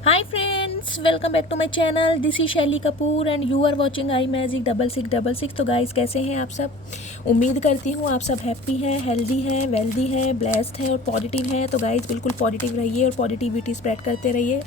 Hi friends, welcome back to my channel. This is Shaili Kapoor and you are watching I magic 6666। तो guys कैसे हैं आप सब। उम्मीद करती हूँ आप सब हैप्पी हैं, हेल्दी हैं, वेल्दी हैं, ब्लेस्ड हैं और पॉजिटिव हैं। तो गाइस बिल्कुल पॉजिटिव रहिए और पॉजिटिविटी स्प्रेड करते रहिए।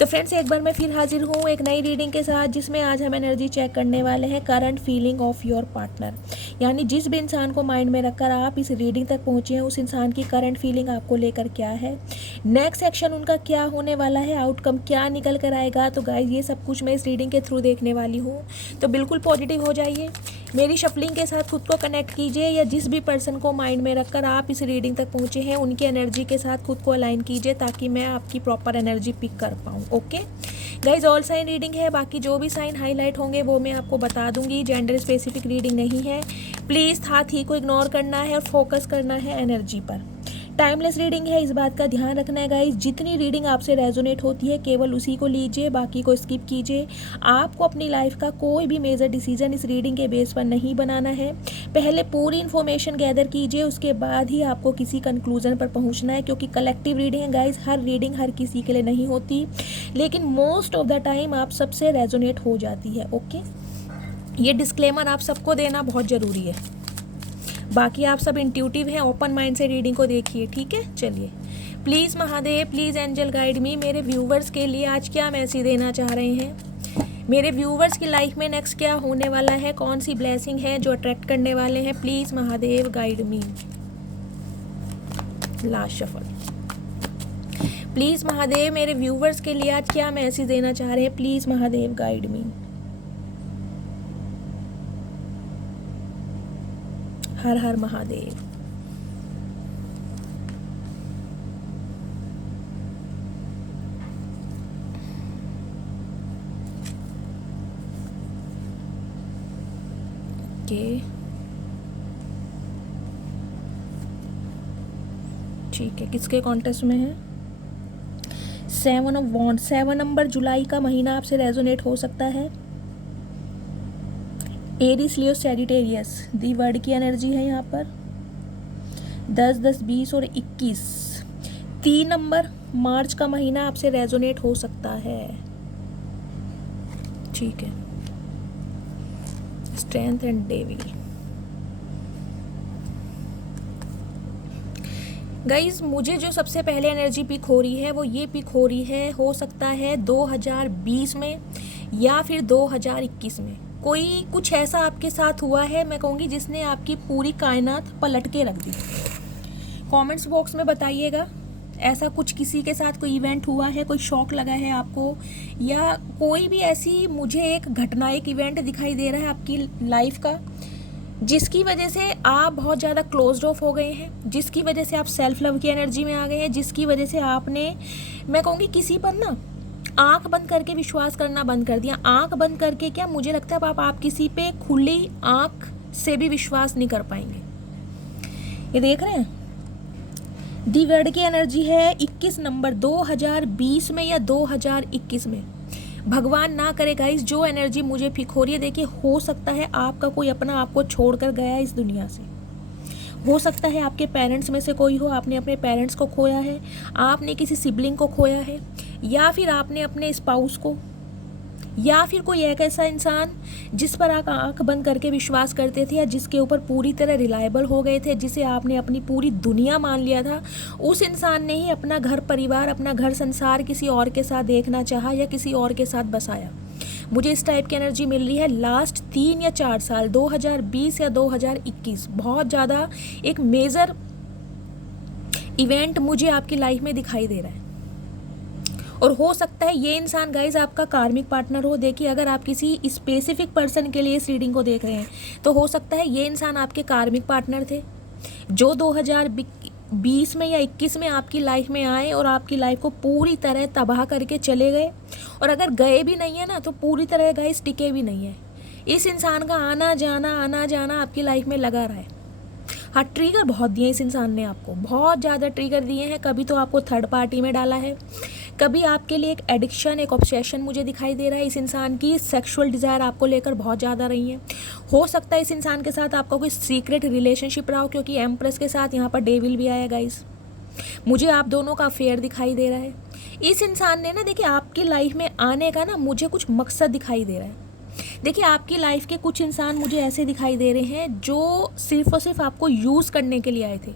तो फ्रेंड्स एक बार मैं फिर हाजिर हूँ एक नई रीडिंग के साथ, जिसमें आज हम एनर्जी चेक करने वाले हैं current feeling of your partner. यानी जिस भी इंसान को माइंड में रखकर आप इस रीडिंग तक पहुँचे हैं, उस इंसान की करंट फीलिंग आपको लेकर क्या है, नेक्स्ट एक्शन उनका क्या होने वाला है, आउटकम क्या निकल कर आएगा। तो गाइज ये सब कुछ मैं इस रीडिंग के थ्रू देखने वाली हूँ। तो बिल्कुल पॉजिटिव हो जाइए, मेरी शफलिंग के साथ खुद को कनेक्ट कीजिए, या जिस भी पर्सन को माइंड में रखकर आप इस रीडिंग तक पहुँचे हैं उनकी एनर्जी के साथ खुद को अलाइन कीजिए, ताकि मैं आपकी प्रॉपर एनर्जी पिक कर पाऊँ। Okay guys, all sign reading है, बाकी जो भी साइन हाईलाइट होंगे वो मैं आपको बता दूंगी। जेंडर स्पेसिफिक रीडिंग नहीं है, प्लीज़ था थी को इग्नोर करना है और फोकस करना है एनर्जी पर। टाइमलेस रीडिंग है, इस बात का ध्यान रखना है गाइस। जितनी रीडिंग आपसे रेजोनेट होती है केवल उसी को लीजिए, बाकी को स्किप कीजिए। आपको अपनी लाइफ का कोई भी मेजर डिसीजन इस रीडिंग के बेस पर नहीं बनाना है। पहले पूरी इन्फॉर्मेशन गैदर कीजिए, उसके बाद ही आपको किसी कंक्लूजन पर पहुंचना है, क्योंकि कलेक्टिव रीडिंग है गाइस। हर रीडिंग हर किसी के लिए नहीं होती, लेकिन मोस्ट ऑफ द टाइम आप सबसे रेजोनेट हो जाती है। ओके, ये डिस्क्लेमर आप सबको देना बहुत ज़रूरी है। बाकी आप सब इंट्यूटिव हैं, ओपन माइंड से रीडिंग को देखिए, ठीक है। चलिए, please Mahadev, please angel guide me. मेरे व्यूवर्स के लिए आज क्या मैसेज देना चाह रहे हैं, मेरे व्यूवर्स की लाइफ में नेक्स्ट क्या होने वाला है, कौन सी ब्लेसिंग है जो अट्रैक्ट करने वाले हैं। Please Mahadev guide me. Last shuffle. Please Mahadev, मेरे व्यूवर्स के लिए आज क्या मैसेज देना चाह रहे हैं। प्लीज़ महादेव गाइड मी। हर हर महादेव। ओके, ठीक है, किसके कॉन्टेस्ट में है। 7 ऑफ वॉन्ड, 7 नंबर जुलाई का महीना आपसे रेजोनेट हो सकता है। Aries, Leo, Sagittarius the word की एनर्जी है यहाँ पर। 10, 10, 20 और 21। 3 नंबर मार्च का महीना आपसे रेजोनेट हो सकता है, ठीक है। Strength and devil. गाइज मुझे जो सबसे पहले एनर्जी पिक हो रही है वो ये पिक हो रही है, हो सकता है 2020 में या फिर 2021 में कोई कुछ ऐसा आपके साथ हुआ है, मैं कहूँगी जिसने आपकी पूरी कायनात पलट के रख दी। कमेंट्स बॉक्स में बताइएगा, ऐसा कुछ किसी के साथ कोई इवेंट हुआ है, कोई शॉक लगा है आपको, या कोई भी ऐसी मुझे एक घटना, एक इवेंट दिखाई दे रहा है आपकी लाइफ का, जिसकी वजह से आप बहुत ज़्यादा क्लोज्ड ऑफ हो गए हैं, जिसकी वजह से आप सेल्फ लव की एनर्जी में आ गए हैं, जिसकी वजह से आपने, मैं कहूँगी किसी पर ना आंख बंद करके विश्वास करना बंद कर दिया। आंख बंद करके क्या, मुझे लगता है आप किसी पे खुली आंख से भी विश्वास नहीं कर पाएंगे। ये देख रहे हैं, दी वर्ड की एनर्जी है 21 नंबर 2020 में या 2021 में। भगवान ना करे गाइस, जो एनर्जी मुझे पिक हो रही है, देखिए हो सकता है आपका कोई अपना आपको छोड़कर गया है इस दुनिया से। हो सकता है आपके पेरेंट्स में से कोई हो, आपने अपने पेरेंट्स को खोया है, आपने किसी सिबलिंग को खोया है, या फिर आपने अपने स्पाउस को, या फिर कोई एक ऐसा इंसान जिस पर आप आंख बंद करके विश्वास करते थे, या जिसके ऊपर पूरी तरह रिलायबल हो गए थे, जिसे आपने अपनी पूरी दुनिया मान लिया था। उस इंसान ने ही अपना घर परिवार, अपना घर संसार किसी और के साथ देखना चाहा या किसी और के साथ बसाया। मुझे इस टाइप की एनर्जी मिल रही है लास्ट 3 या 4 साल, 2020 या 2021। बहुत ज़्यादा एक मेजर इवेंट मुझे आपकी लाइफ में दिखाई दे रहा है, और हो सकता है ये इंसान गाइज आपका कार्मिक पार्टनर हो। देखिए, अगर आप किसी स्पेसिफिक पर्सन के लिए इस रीडिंग को देख रहे हैं, तो हो सकता है ये इंसान आपके कार्मिक पार्टनर थे, जो 2020 में या 21 में आपकी लाइफ में आए और आपकी लाइफ को पूरी तरह तबाह करके चले गए। और अगर गए भी नहीं है ना, तो पूरी तरह गाइज टिके भी नहीं है। इस इंसान का आना जाना आपकी लाइफ में लगा रहा है। हाँ, ट्रिगर बहुत दिए इस इंसान ने, आपको बहुत ज़्यादा ट्रिगर दिए हैं। कभी तो आपको थर्ड पार्टी में डाला है, कभी आपके लिए एक एडिक्शन, एक ऑब्सेशन मुझे दिखाई दे रहा है। इस इंसान की सेक्सुअल डिज़ायर आपको लेकर बहुत ज़्यादा रही है। हो सकता है इस इंसान के साथ आपका कोई सीक्रेट रिलेशनशिप रहा हो, क्योंकि एम्प्रेस के साथ यहाँ पर डेविल भी आया गाइस। मुझे आप दोनों का अफेयर दिखाई दे रहा है। इस इंसान ने ना देखिए आपकी लाइफ में आने का ना मुझे कुछ मकसद दिखाई दे रहा है। देखिए आपकी लाइफ के कुछ इंसान मुझे ऐसे दिखाई दे रहे हैं जो सिर्फ और सिर्फ आपको यूज़ करने के लिए आए थे।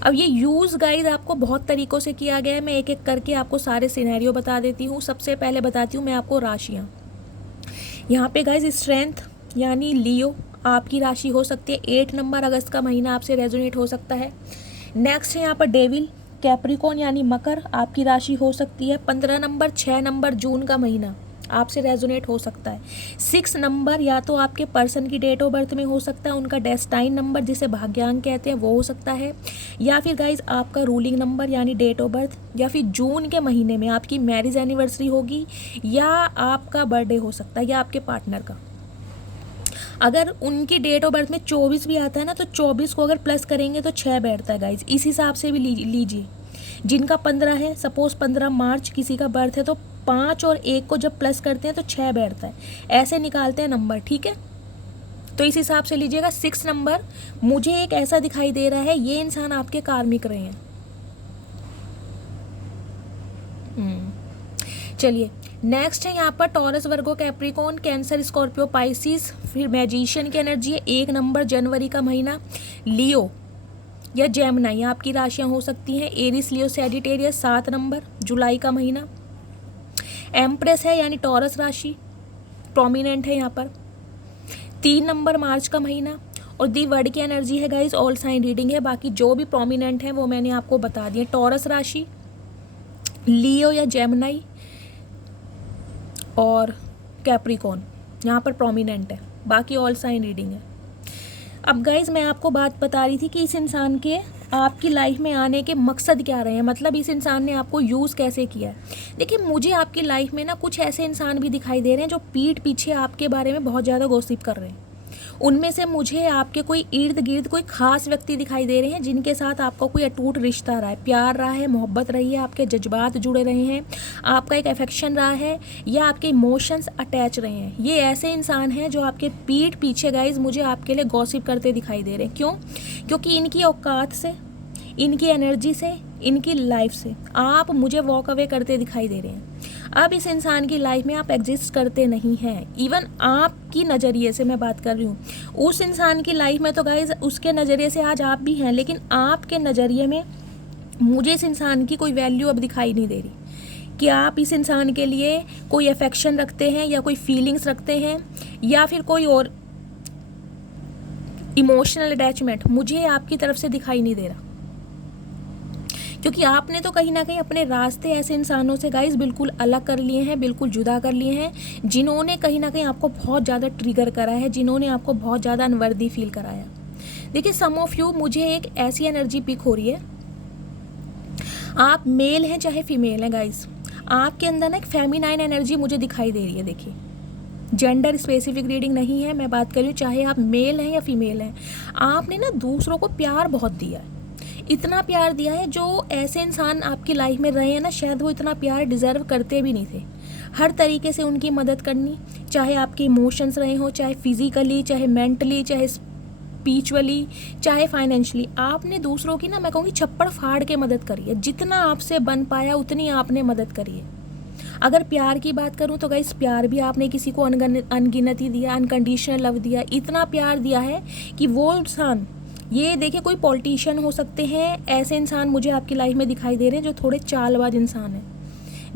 अब ये यूज़ गाइज आपको बहुत तरीक़ों से किया गया है। मैं एक एक करके आपको सारे सिनेरियो बता देती हूँ। सबसे पहले बताती हूँ मैं आपको राशियाँ। यहाँ पे गाइज स्ट्रेंथ यानी लियो आपकी राशि हो सकती है। 8 नंबर अगस्त का महीना आपसे रेजोनेट हो सकता है। नेक्स्ट है यहाँ पर डेविल कैप्रिकॉन यानी मकर, आपकी राशि हो सकती है। 15 नंबर 6 नंबर जून का महीना आपसे रेजोनेट हो सकता है। 6 नंबर या तो आपके पर्सन की डेट ऑफ बर्थ में हो सकता है, उनका डेस्टाइन नंबर जिसे भाग्यांक कहते हैं वो हो सकता है, या फिर गाइज आपका रूलिंग नंबर यानी डेट ऑफ बर्थ, या फिर जून के महीने में आपकी मैरिज एनिवर्सरी होगी, या आपका बर्थडे हो सकता है, या आपके पार्टनर का। अगर उनकी डेट ऑफ बर्थ में 24 भी आता है ना, तो 24 को अगर प्लस करेंगे तो 6 बैठता है गाइज। इस हिसाब से भी लीजिए। जिनका 15 है, सपोज 15 मार्च किसी का बर्थ है, तो 5 और 1 को जब प्लस करते हैं तो 6 बैठता है। ऐसे निकालते हैं नंबर, ठीक है। तो इस हिसाब से लीजिएगा। 6 नंबर मुझे एक ऐसा दिखाई दे रहा है, ये इंसान आपके कार्मिक रहे हैं। चलिए नेक्स्ट है यहाँ पर टॉरस, वर्गो, कैप्रिकॉन, कैंसर, स्कॉर्पियो, पाइसिस, फिर मैजिशियन की एनर्जी है। 1 नंबर जनवरी का महीना, लियो या जेमिनी आपकी राशियाँ हो सकती हैं। एरिस, लियो, सैजिटेरियस 7 नंबर जुलाई का महीना। एम्प्रेस है यानी टॉरस राशि प्रोमिनेंट है यहाँ पर। 3 नंबर मार्च का महीना। और दी वर्ड की एनर्जी है गाइज ऑल साइन रीडिंग है, बाकी जो भी प्रोमिनेंट है वो मैंने आपको बता दिया। टॉरस राशि, लियो या जेमिनी और कैप्रिकॉन यहाँ पर प्रोमिनेंट है, बाकी ऑल साइन रीडिंग है। अब गाइज मैं आपको बात बता रही थी कि इस इंसान के आपकी लाइफ में आने के मकसद क्या रहे हैं, मतलब इस इंसान ने आपको यूज़ कैसे किया है। देखिए मुझे आपकी लाइफ में ना कुछ ऐसे इंसान भी दिखाई दे रहे हैं जो पीठ पीछे आपके बारे में बहुत ज़्यादा गॉसिप कर रहे हैं। उनमें से मुझे आपके कोई इर्द गिर्द कोई खास व्यक्ति दिखाई दे रहे हैं जिनके साथ आपका कोई अटूट रिश्ता रहा है, प्यार रहा है, मोहब्बत रही है, आपके जज्बात जुड़े रहे हैं, आपका एक अफेक्शन रहा है, या आपके इमोशंस अटैच रहे हैं। ये ऐसे इंसान हैं जो आपके पीठ पीछे गाइज मुझे आपके लिए गॉसिप करते दिखाई दे रहे हैं। क्यों? क्योंकि इनकी औकात से, इनकी एनर्जी से, इनकी लाइफ से आप मुझे वॉक अवे करते दिखाई दे रहे हैं। अब इस इंसान की लाइफ में आप एग्जिस्ट करते नहीं हैं। इवन आपकी नज़रिए से मैं बात कर रही हूँ, उस इंसान की लाइफ में तो गाइज उसके नज़रिए से आज आप भी हैं, लेकिन आपके नज़रिए में मुझे इस इंसान की कोई वैल्यू अब दिखाई नहीं दे रही कि आप इस इंसान के लिए कोई अफेक्शन रखते हैं या कोई फीलिंग्स रखते हैं या फिर कोई और इमोशनल अटैचमेंट मुझे आपकी तरफ से दिखाई नहीं दे रहा। क्योंकि आपने तो कहीं ना कहीं अपने रास्ते ऐसे इंसानों से गाइस बिल्कुल अलग कर लिए हैं, बिल्कुल जुदा कर लिए हैं, जिन्होंने कहीं ना कहीं आपको बहुत ज़्यादा ट्रिगर करा है, जिन्होंने आपको बहुत ज़्यादा अनवर्दी फील कराया। देखिए सम ऑफ यू, मुझे एक ऐसी एनर्जी पिक हो रही है, आप मेल हैं चाहे फीमेल हैं गाइस, आपके अंदर ना एक फेमिनाइन एनर्जी मुझे दिखाई दे रही है। देखिए जेंडर स्पेसिफिक रीडिंग नहीं है, मैं बात कर रही हूँ चाहे आप मेल हैं या फीमेल हैं, आपने ना दूसरों को प्यार बहुत दिया है, इतना प्यार दिया है जो ऐसे इंसान आपकी लाइफ में रहे हैं ना, शायद वो इतना प्यार डिज़र्व करते भी नहीं थे। हर तरीके से उनकी मदद करनी, चाहे आपके इमोशंस रहे हो, चाहे फिजिकली, चाहे मेंटली, चाहे स्पिरिचुअली, चाहे फाइनेंशियली, आपने दूसरों की ना मैं कहूँगी छप्पड़ फाड़ के मदद करी है। जितना आपसे बन पाया उतनी आपने मदद करी है। अगर प्यार की बात करूँ तो गाइस प्यार भी आपने किसी को अनगिनती दिया, अनकंडीशनल लव दिया, इतना प्यार दिया है कि वो इंसान, ये देखिए कोई पॉलिटिशियन हो सकते हैं, ऐसे इंसान मुझे आपकी लाइफ में दिखाई दे रहे हैं जो थोड़े चालबाज इंसान हैं,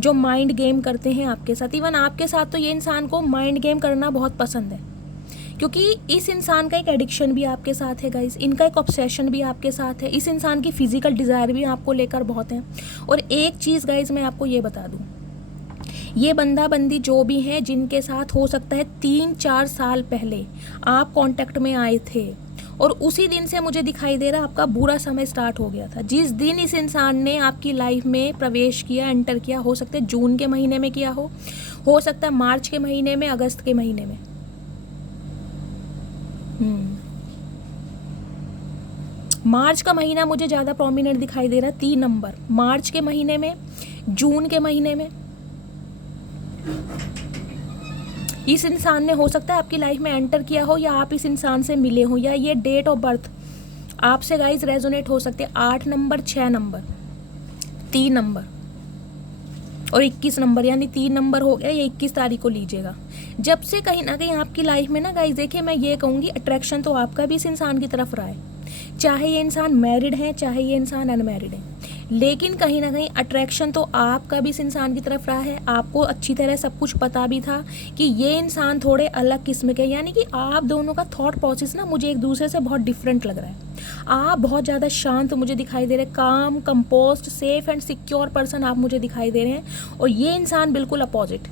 जो माइंड गेम करते हैं आपके साथ। इवन आपके साथ तो ये इंसान को माइंड गेम करना बहुत पसंद है, क्योंकि इस इंसान का एक एडिक्शन भी आपके साथ है गाइस, इनका एक ऑब्सेशन भी आपके साथ है, इस इंसान की फिजिकल डिज़ायर भी आपको लेकर बहुत है। और एक चीज़ गाइस मैं आपको ये बता दूँ, ये बंदा बंदी जो भी हैं जिनके साथ हो सकता है 3-4 साल पहले आप कांटेक्ट में आए थे और उसी दिन से मुझे दिखाई दे रहा आपका बुरा समय स्टार्ट हो गया था। जिस दिन इस इंसान ने आपकी लाइफ में प्रवेश किया, एंटर किया, हो सकता है जून के महीने में किया हो सकता है मार्च के महीने में, अगस्त के महीने में। मार्च का महीना मुझे ज़्यादा प्रोमिनेंट दिखाई दे रहा, 3 नंबर मार्च के महीने में, जून के महीने में इस इंसान ने हो सकता है आपकी लाइफ में एंटर किया हो, या आप इस इंसान से मिले हो, या ये डेट ऑफ बर्थ आपसे गाइज रेजोनेट हो सकते हैं। 8 नंबर, 6 नंबर, 3 नंबर, और 21 नंबर यानी 3 नंबर हो गया, ये 21 तारीख को लीजिएगा। जब से कहीं ना कहीं आपकी लाइफ में ना गाइस देखिए, मैं ये कहूँगी अट्रैक्शन तो आपका भी इस इंसान की तरफ रहा है, चाहे ये इंसान मैरिड है चाहे ये इंसान अनमैरिड है, लेकिन कहीं ना कहीं अट्रैक्शन तो आपका भी इस इंसान की तरफ रहा है। आपको अच्छी तरह सब कुछ पता भी था कि ये इंसान थोड़े अलग किस्म के, यानी कि आप दोनों का थॉट प्रोसेस ना मुझे एक दूसरे से बहुत डिफरेंट लग रहा है। आप बहुत ज़्यादा शांत मुझे दिखाई दे रहे हैं, काम, compost, safe and secure person आप मुझे दिखाई दे रहे हैं। और ये इंसान बिल्कुल अपोजिट,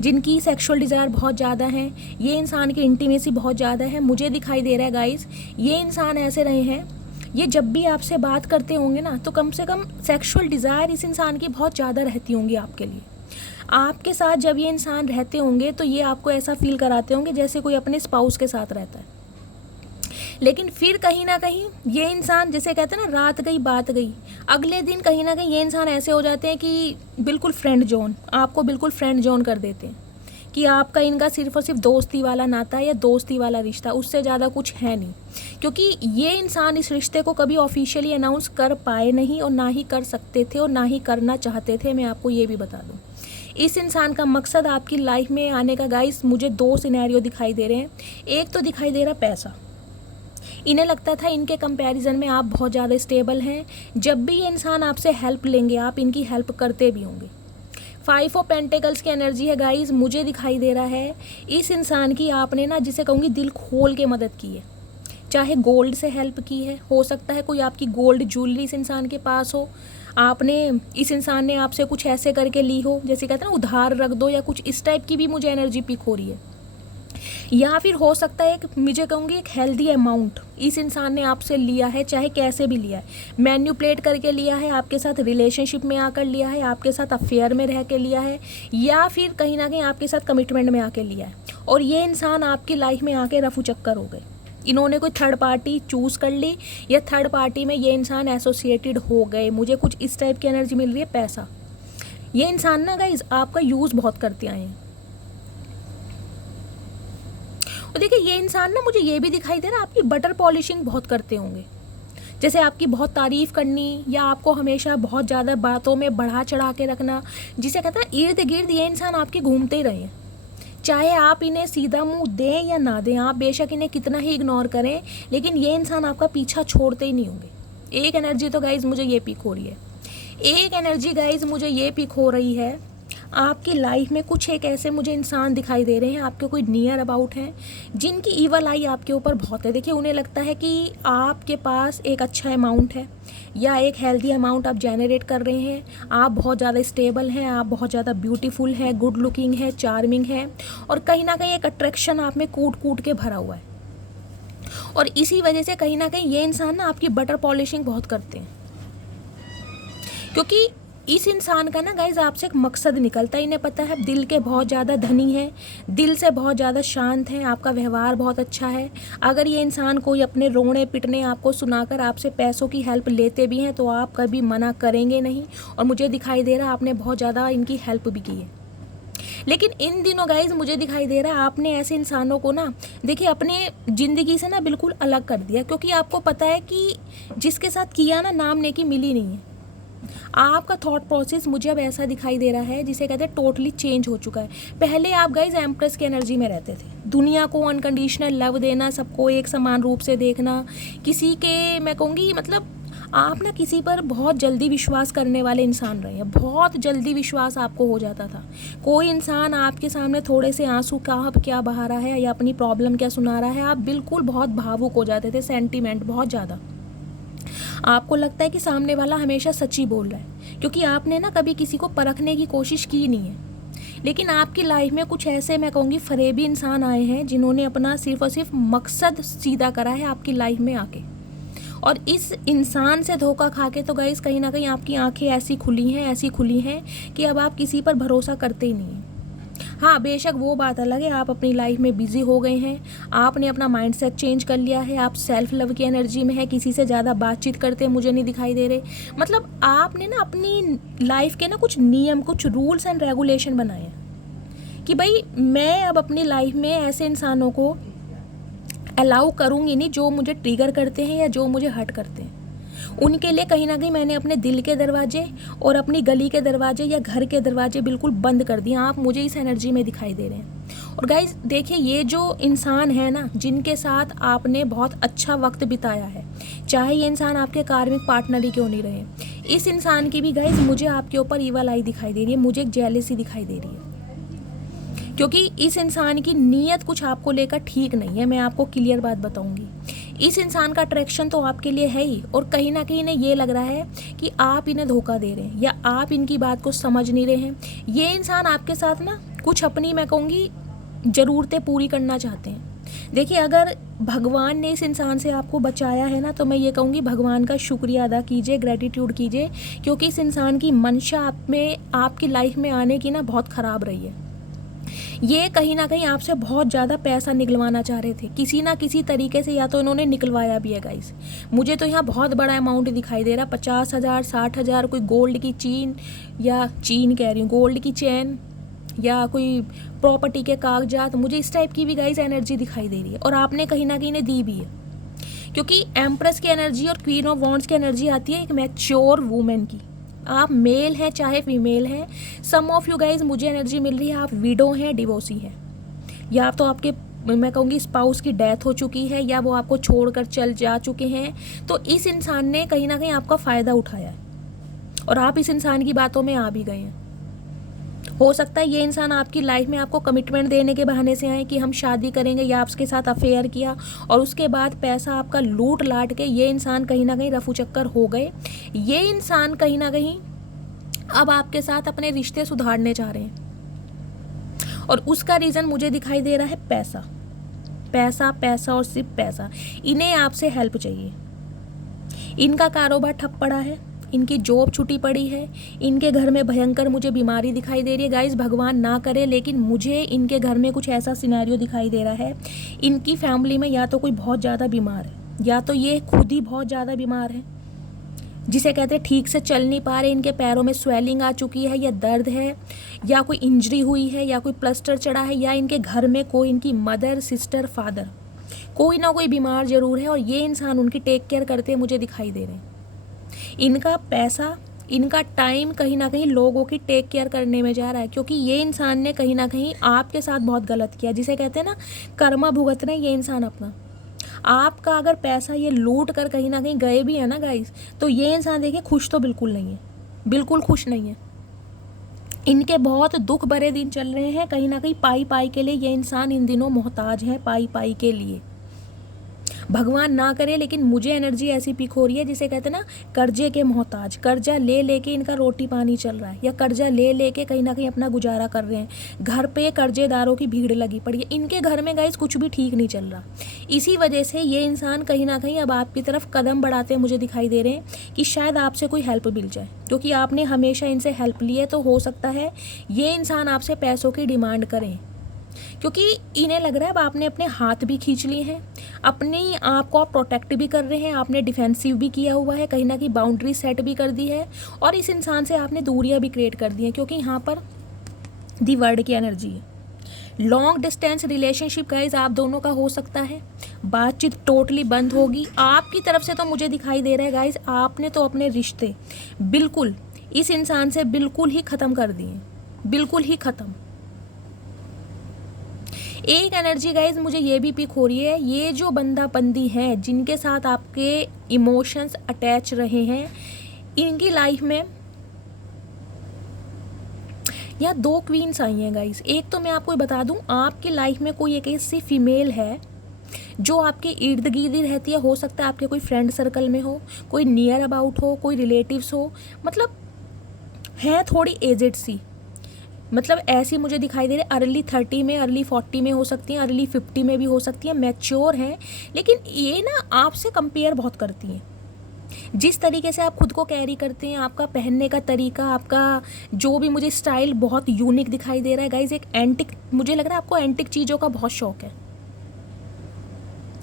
जिनकी सेक्सुअल डिज़ायर बहुत ज़्यादा है, ये इंसान की इंटीमेसी बहुत ज़्यादा है, मुझे दिखाई दे रहा है गाइस। ये इंसान ऐसे रहे हैं, ये जब भी आपसे बात करते होंगे ना तो कम से कम सेक्सुअल डिज़ायर इस इंसान की बहुत ज़्यादा रहती होंगी आपके लिए। आपके साथ जब ये इंसान रहते होंगे तो ये आपको ऐसा फील कराते होंगे जैसे कोई अपने स्पाउस के साथ रहता है। लेकिन फिर कहीं ना कहीं ये इंसान, जैसे कहते हैं ना रात गई बात गई, अगले दिन कहीं ना कहीं ये इंसान ऐसे हो जाते हैं कि बिल्कुल फ्रेंड जोन, आपको बिल्कुल फ्रेंड जोन कर देते हैं कि आपका इनका सिर्फ और सिर्फ दोस्ती वाला नाता है या दोस्ती वाला रिश्ता, उससे ज़्यादा कुछ है नहीं। क्योंकि ये इंसान इस रिश्ते को कभी ऑफिशियली अनाउंस कर पाए नहीं और ना ही कर सकते थे और ना ही करना चाहते थे। मैं आपको ये भी बता दूँ, इस इंसान का मकसद आपकी लाइफ में आने का गाइस, मुझे 2 सिनेरियो दिखाई दे रहे हैं। एक तो दिखाई दे रहा पैसा, इन्हें लगता था इनके कंपैरिजन में आप बहुत ज़्यादा स्टेबल हैं, जब भी ये इंसान आपसे हेल्प लेंगे आप इनकी हेल्प करते भी होंगे। 5 ऑफ पेंटिकल्स की एनर्जी है गाइस, मुझे दिखाई दे रहा है इस इंसान की आपने ना जिसे कहूँगी दिल खोल के मदद की है, चाहे गोल्ड से हेल्प की है, हो सकता है कोई आपकी गोल्ड ज्वेलरी इस इंसान के पास हो, आपने इस इंसान ने आपसे कुछ ऐसे करके ली हो, जैसे कहते हैं ना उधार रख दो या कुछ इस टाइप की भी मुझे एनर्जी पिक हो रही है। या फिर हो सकता है एक, मुझे कहूँगी एक हेल्दी अमाउंट इस इंसान ने आपसे लिया है, चाहे कैसे भी लिया है, मैन्युपुलेट करके लिया है, आपके साथ रिलेशनशिप में आकर लिया है, आपके साथ अफेयर में रह के लिया है, या फिर कहीं ना कहीं आपके साथ कमिटमेंट में आके लिया है। और ये इंसान आपकी लाइफ में आके रफू चक्कर हो गए, इन्होंने कोई थर्ड पार्टी चूज़ कर ली या थर्ड पार्टी में ये इंसान एसोसिएटेड हो गए, मुझे कुछ इस टाइप की एनर्जी मिल रही है। पैसा, ये इंसान ना गाइस आपका यूज़ बहुत करते आए हैं। और देखिए ये इंसान ना मुझे ये भी दिखाई दे रहा है आपकी बटर पॉलिशिंग बहुत करते होंगे, जैसे आपकी बहुत तारीफ़ करनी या आपको हमेशा बहुत ज़्यादा बातों में बढ़ा चढ़ा के रखना, जिसे कहते हैं इर्द गिर्द ये इंसान आपके घूमते ही रहे हैं। चाहे आप इन्हें सीधा मुंह दें या ना दें, आप बेशक इन्हें कितना ही इग्नोर करें, लेकिन ये इंसान आपका पीछा छोड़ते ही नहीं होंगे। एक एनर्जी तो गाइज मुझे ये पिक हो रही है, एक एनर्जी गाइज मुझे ये पिक हो रही है, आपकी लाइफ में कुछ एक ऐसे मुझे इंसान दिखाई दे रहे हैं, आपके कोई नियर अबाउट हैं जिनकी ईवल आई आपके ऊपर बहुत है। देखिए उन्हें लगता है कि आपके पास एक अच्छा अमाउंट है या एक हेल्दी अमाउंट आप जनरेट कर रहे हैं, आप बहुत ज़्यादा स्टेबल हैं, आप बहुत ज़्यादा ब्यूटीफुल है, गुड लुकिंग है, चार्मिंग है, और कहीं ना कहीं एक अट्रैक्शन आप में कूट कूट के भरा हुआ है। और इसी वजह से कहीं ना कहीं ये इंसान ना आपकी बटर पॉलिशिंग बहुत करते हैं, क्योंकि इस इंसान का ना गाइज आपसे एक मकसद निकलता है। इन्हें पता है दिल के बहुत ज़्यादा धनी हैं, दिल से बहुत ज़्यादा शांत हैं, आपका व्यवहार बहुत अच्छा है। अगर ये इंसान कोई अपने रोने पिटने आपको सुनाकर आपसे पैसों की हेल्प लेते भी हैं तो आप कभी मना करेंगे नहीं, और मुझे दिखाई दे रहा है आपने बहुत ज़्यादा इनकी हेल्प भी की है। लेकिन इन दिनों गाइज मुझे दिखाई दे रहा है आपने ऐसे इंसानों को ना देखिए अपने ज़िंदगी से ना बिल्कुल अलग कर दिया, क्योंकि आपको पता है कि जिसके साथ किया ना नाम नेकी मिली नहीं है। आपका थॉट प्रोसेस मुझे अब ऐसा दिखाई दे रहा है जिसे कहते हैं टोटली चेंज हो चुका है। पहले आप गाइज एम्प्रेस की एनर्जी में रहते थे, दुनिया को अनकंडीशनल लव देना, सबको एक समान रूप से देखना, किसी के मैं कहूँगी मतलब आप ना किसी पर बहुत जल्दी विश्वास करने वाले इंसान रहे हैं, बहुत जल्दी विश्वास आपको हो जाता था। कोई इंसान आपके सामने थोड़े से आंसू क्या बहा रहा है या अपनी प्रॉब्लम क्या सुना रहा है, आप बिल्कुल बहुत भावुक हो जाते थे, सेंटीमेंट बहुत ज़्यादा। आपको लगता है कि सामने वाला हमेशा सच्ची बोल रहा है, क्योंकि आपने ना कभी किसी को परखने की कोशिश की नहीं है। लेकिन आपकी लाइफ में कुछ ऐसे मैं कहूँगी फरेबी इंसान आए हैं जिन्होंने अपना सिर्फ और सिर्फ मकसद सीधा करा है आपकी लाइफ में आके, और इस इंसान से धोखा खा के तो गाइस कहीं ना कहीं आपकी आंखें ऐसी खुली हैं कि अब आप किसी पर भरोसा करते ही नहीं हैं। हाँ बेशक वो बात अलग है, आप अपनी लाइफ में बिजी हो गए हैं, आपने अपना माइंडसेट चेंज कर लिया है, आप सेल्फ लव की एनर्जी में है, किसी से ज़्यादा बातचीत करते मुझे नहीं दिखाई दे रहे। मतलब आपने ना अपनी लाइफ के ना कुछ नियम, कुछ रूल्स एंड रेगुलेशन बनाए हैं कि भाई मैं अब अपनी लाइफ में ऐसे इंसानों को अलाउ करूँगी नहीं जो मुझे ट्रिगर करते हैं या जो मुझे हर्ट करते हैं। उनके लिए कहीं ना कहीं मैंने अपने दिल के दरवाजे और अपनी गली के दरवाजे या घर के दरवाजे बिल्कुल बंद कर दिए। आप मुझे इस एनर्जी में दिखाई दे रहे हैं। और गाइज देखिए, ये जो इंसान है ना, जिनके साथ आपने बहुत अच्छा वक्त बिताया है, चाहे ये इंसान आपके कार्मिक पार्टनर ही क्यों नहीं रहे, इस इंसान की भी गाइज मुझे आपके ऊपर ईवल आई दिखाई दे रही है। मुझे एक जेलसी दिखाई दे रही है, क्योंकि इस इंसान की नीयत कुछ आपको लेकर ठीक नहीं है। मैं आपको क्लियर बात बताऊंगी। इस इंसान का अट्रैक्शन तो आपके लिए है ही, और कहीं ना कहीं इन्हें ये लग रहा है कि आप इन्हें धोखा दे रहे हैं या आप इनकी बात को समझ नहीं रहे हैं। ये इंसान आपके साथ ना कुछ अपनी, मैं कहूँगी, ज़रूरतें पूरी करना चाहते हैं। देखिए, अगर भगवान ने इस इंसान से आपको बचाया है ना, तो मैं ये कहूँगी भगवान का शुक्रिया अदा कीजिए, ग्रेटिट्यूड कीजिए, क्योंकि इस इंसान की मंशा आप में, आपकी लाइफ में आने की ना बहुत ख़राब रही है। ये कहीं ना कहीं आपसे बहुत ज़्यादा पैसा निकलवाना चाह रहे थे, किसी ना किसी तरीके से, या तो इन्होंने निकलवाया भी है गाइस। मुझे तो यहाँ बहुत बड़ा अमाउंट दिखाई दे रहा, 50,000, 60,000, कोई गोल्ड की चेन, या चेन कह रही हूँ, गोल्ड की चेन, या कोई प्रॉपर्टी के कागजात, मुझे इस टाइप की भी गाइस एनर्जी दिखाई दे रही है। और आपने कहीं ना कहीं इन्हें दी भी है, क्योंकि एम्प्रेस की एनर्जी और क्वीन ऑफ वॉन्ड्स की एनर्जी आती है एक मैच्योर वूमेन की। आप मेल हैं चाहे फीमेल हैं, सम ऑफ यू गाइज मुझे एनर्जी मिल रही है आप विडो हैं, डिवोर्सी हैं, या तो आपके, मैं कहूँगी, स्पाउस की डेथ हो चुकी है, या वो आपको छोड़कर चल जा चुके हैं। तो इस इंसान ने कहीं ना कहीं आपका फ़ायदा उठाया है, और आप इस इंसान की बातों में आ भी गए हैं। हो सकता है ये इंसान आपकी लाइफ में आपको कमिटमेंट देने के बहाने से आए कि हम शादी करेंगे, या आपके साथ अफेयर किया, और उसके बाद पैसा आपका लूट लाट के ये इंसान कहीं ना कहीं रफू चक्कर हो गए। ये इंसान कहीं ना कहीं अब आपके साथ अपने रिश्ते सुधारने जा रहे हैं, और उसका रीज़न मुझे दिखाई दे रहा है पैसा, पैसा, पैसा और सिर्फ पैसा। इन्हें आपसे हेल्प चाहिए। इनका कारोबार ठप पड़ा है, इनकी जॉब छुट्टी पड़ी है, इनके घर में भयंकर मुझे बीमारी दिखाई दे रही है। गाइस भगवान ना करे, लेकिन मुझे इनके घर में कुछ ऐसा सिनेरियो दिखाई दे रहा है, इनकी फैमिली में या तो कोई बहुत ज़्यादा बीमार है, या तो ये खुद ही बहुत ज़्यादा बीमार है, जिसे कहते हैं ठीक से चल नहीं पा रहे, इनके पैरों में स्वेलिंग आ चुकी है, या दर्द है, या कोई इंजरी हुई है, या कोई प्लास्टर चढ़ा है, या इनके घर में कोई, इनकी मदर, सिस्टर, फादर, कोई ना कोई बीमार ज़रूर है, और ये इंसान उनकी टेक केयर करते मुझे दिखाई दे रहे हैं। इनका पैसा, इनका टाइम कहीं ना कहीं लोगों की टेक केयर करने में जा रहा है, क्योंकि ये इंसान ने कहीं ना कहीं आपके साथ बहुत गलत किया, जिसे कहते हैं ना कर्मा भुगत रहे ये इंसान अपना। आपका अगर पैसा ये लूट कर कहीं ना कहीं गए भी है ना गाइस, तो ये इंसान देखिए खुश तो बिल्कुल नहीं है, बिल्कुल खुश नहीं है। इनके बहुत दुख भरे दिन चल रहे हैं, कहीं ना कहीं पाई पाई के लिए ये इंसान इन दिनों मोहताज है, पाई पाई के लिए। भगवान ना करे, लेकिन मुझे एनर्जी ऐसी पिक हो रही है जिसे कहते हैं ना कर्जे के मोहताज, कर्जा ले लेके इनका रोटी पानी चल रहा है, या कर्जा ले लेके कहीं ना कहीं अपना गुजारा कर रहे हैं। घर पे कर्जेदारों की भीड़ लगी पड़ी है, इनके घर में गाइस कुछ भी ठीक नहीं चल रहा। इसी वजह से ये इंसान कहीं ना कहीं अब आपकी तरफ कदम बढ़ाते मुझे दिखाई दे रहे हैं कि शायद आपसे कोई हेल्प मिल जाए, क्योंकि आपने हमेशा इनसे हेल्प ली है। तो हो सकता है ये इंसान आपसे पैसों की डिमांड करें, क्योंकि इन्हें लग रहा है अब आपने अपने हाथ भी खींच लिए हैं, अपने आप को आप प्रोटेक्ट भी कर रहे हैं, आपने डिफेंसिव भी किया हुआ है, कहीं ना कहीं बाउंड्री सेट भी कर दी है, और इस इंसान से आपने दूरियां भी क्रिएट कर दी हैं, क्योंकि यहाँ पर दी वर्ड की एनर्जी है। लॉन्ग डिस्टेंस रिलेशनशिप गाइज आप दोनों का हो सकता है, बातचीत टोटली बंद होगी आपकी तरफ से। तो मुझे दिखाई दे रहा है गाइज आपने तो अपने रिश्ते बिल्कुल इस इंसान से बिल्कुल ही ख़त्म कर दिए, बिल्कुल ही ख़त्म। एक एनर्जी गाइज मुझे ये भी पिक हो रही है, ये जो बंदा बंदी हैं जिनके साथ आपके इमोशंस अटैच रहे हैं, इनकी लाइफ में यहाँ दो क्वींस आई हैं गाइज। एक तो मैं आपको बता दूं, आपकी लाइफ में कोई एक ऐसी फीमेल है जो आपके इर्द गिर्द ही रहती है। हो सकता है आपके कोई फ्रेंड सर्कल में हो, कोई नियर अबाउट हो, कोई रिलेटिव्स हो, मतलब है थोड़ी एजेड सी, मतलब ऐसी मुझे दिखाई दे रही है। अर्ली 30 में, अर्ली 40 में हो सकती हैं, अर्ली 50 में भी हो सकती हैं, मैच्योर हैं, लेकिन ये ना आपसे कंपेयर बहुत करती हैं। जिस तरीके से आप खुद को कैरी करते हैं, आपका पहनने का तरीका, आपका जो भी मुझे स्टाइल बहुत यूनिक दिखाई दे रहा है गाइज। एक एंटिक, मुझे लग रहा है आपको एंटिक चीज़ों का बहुत शौक है,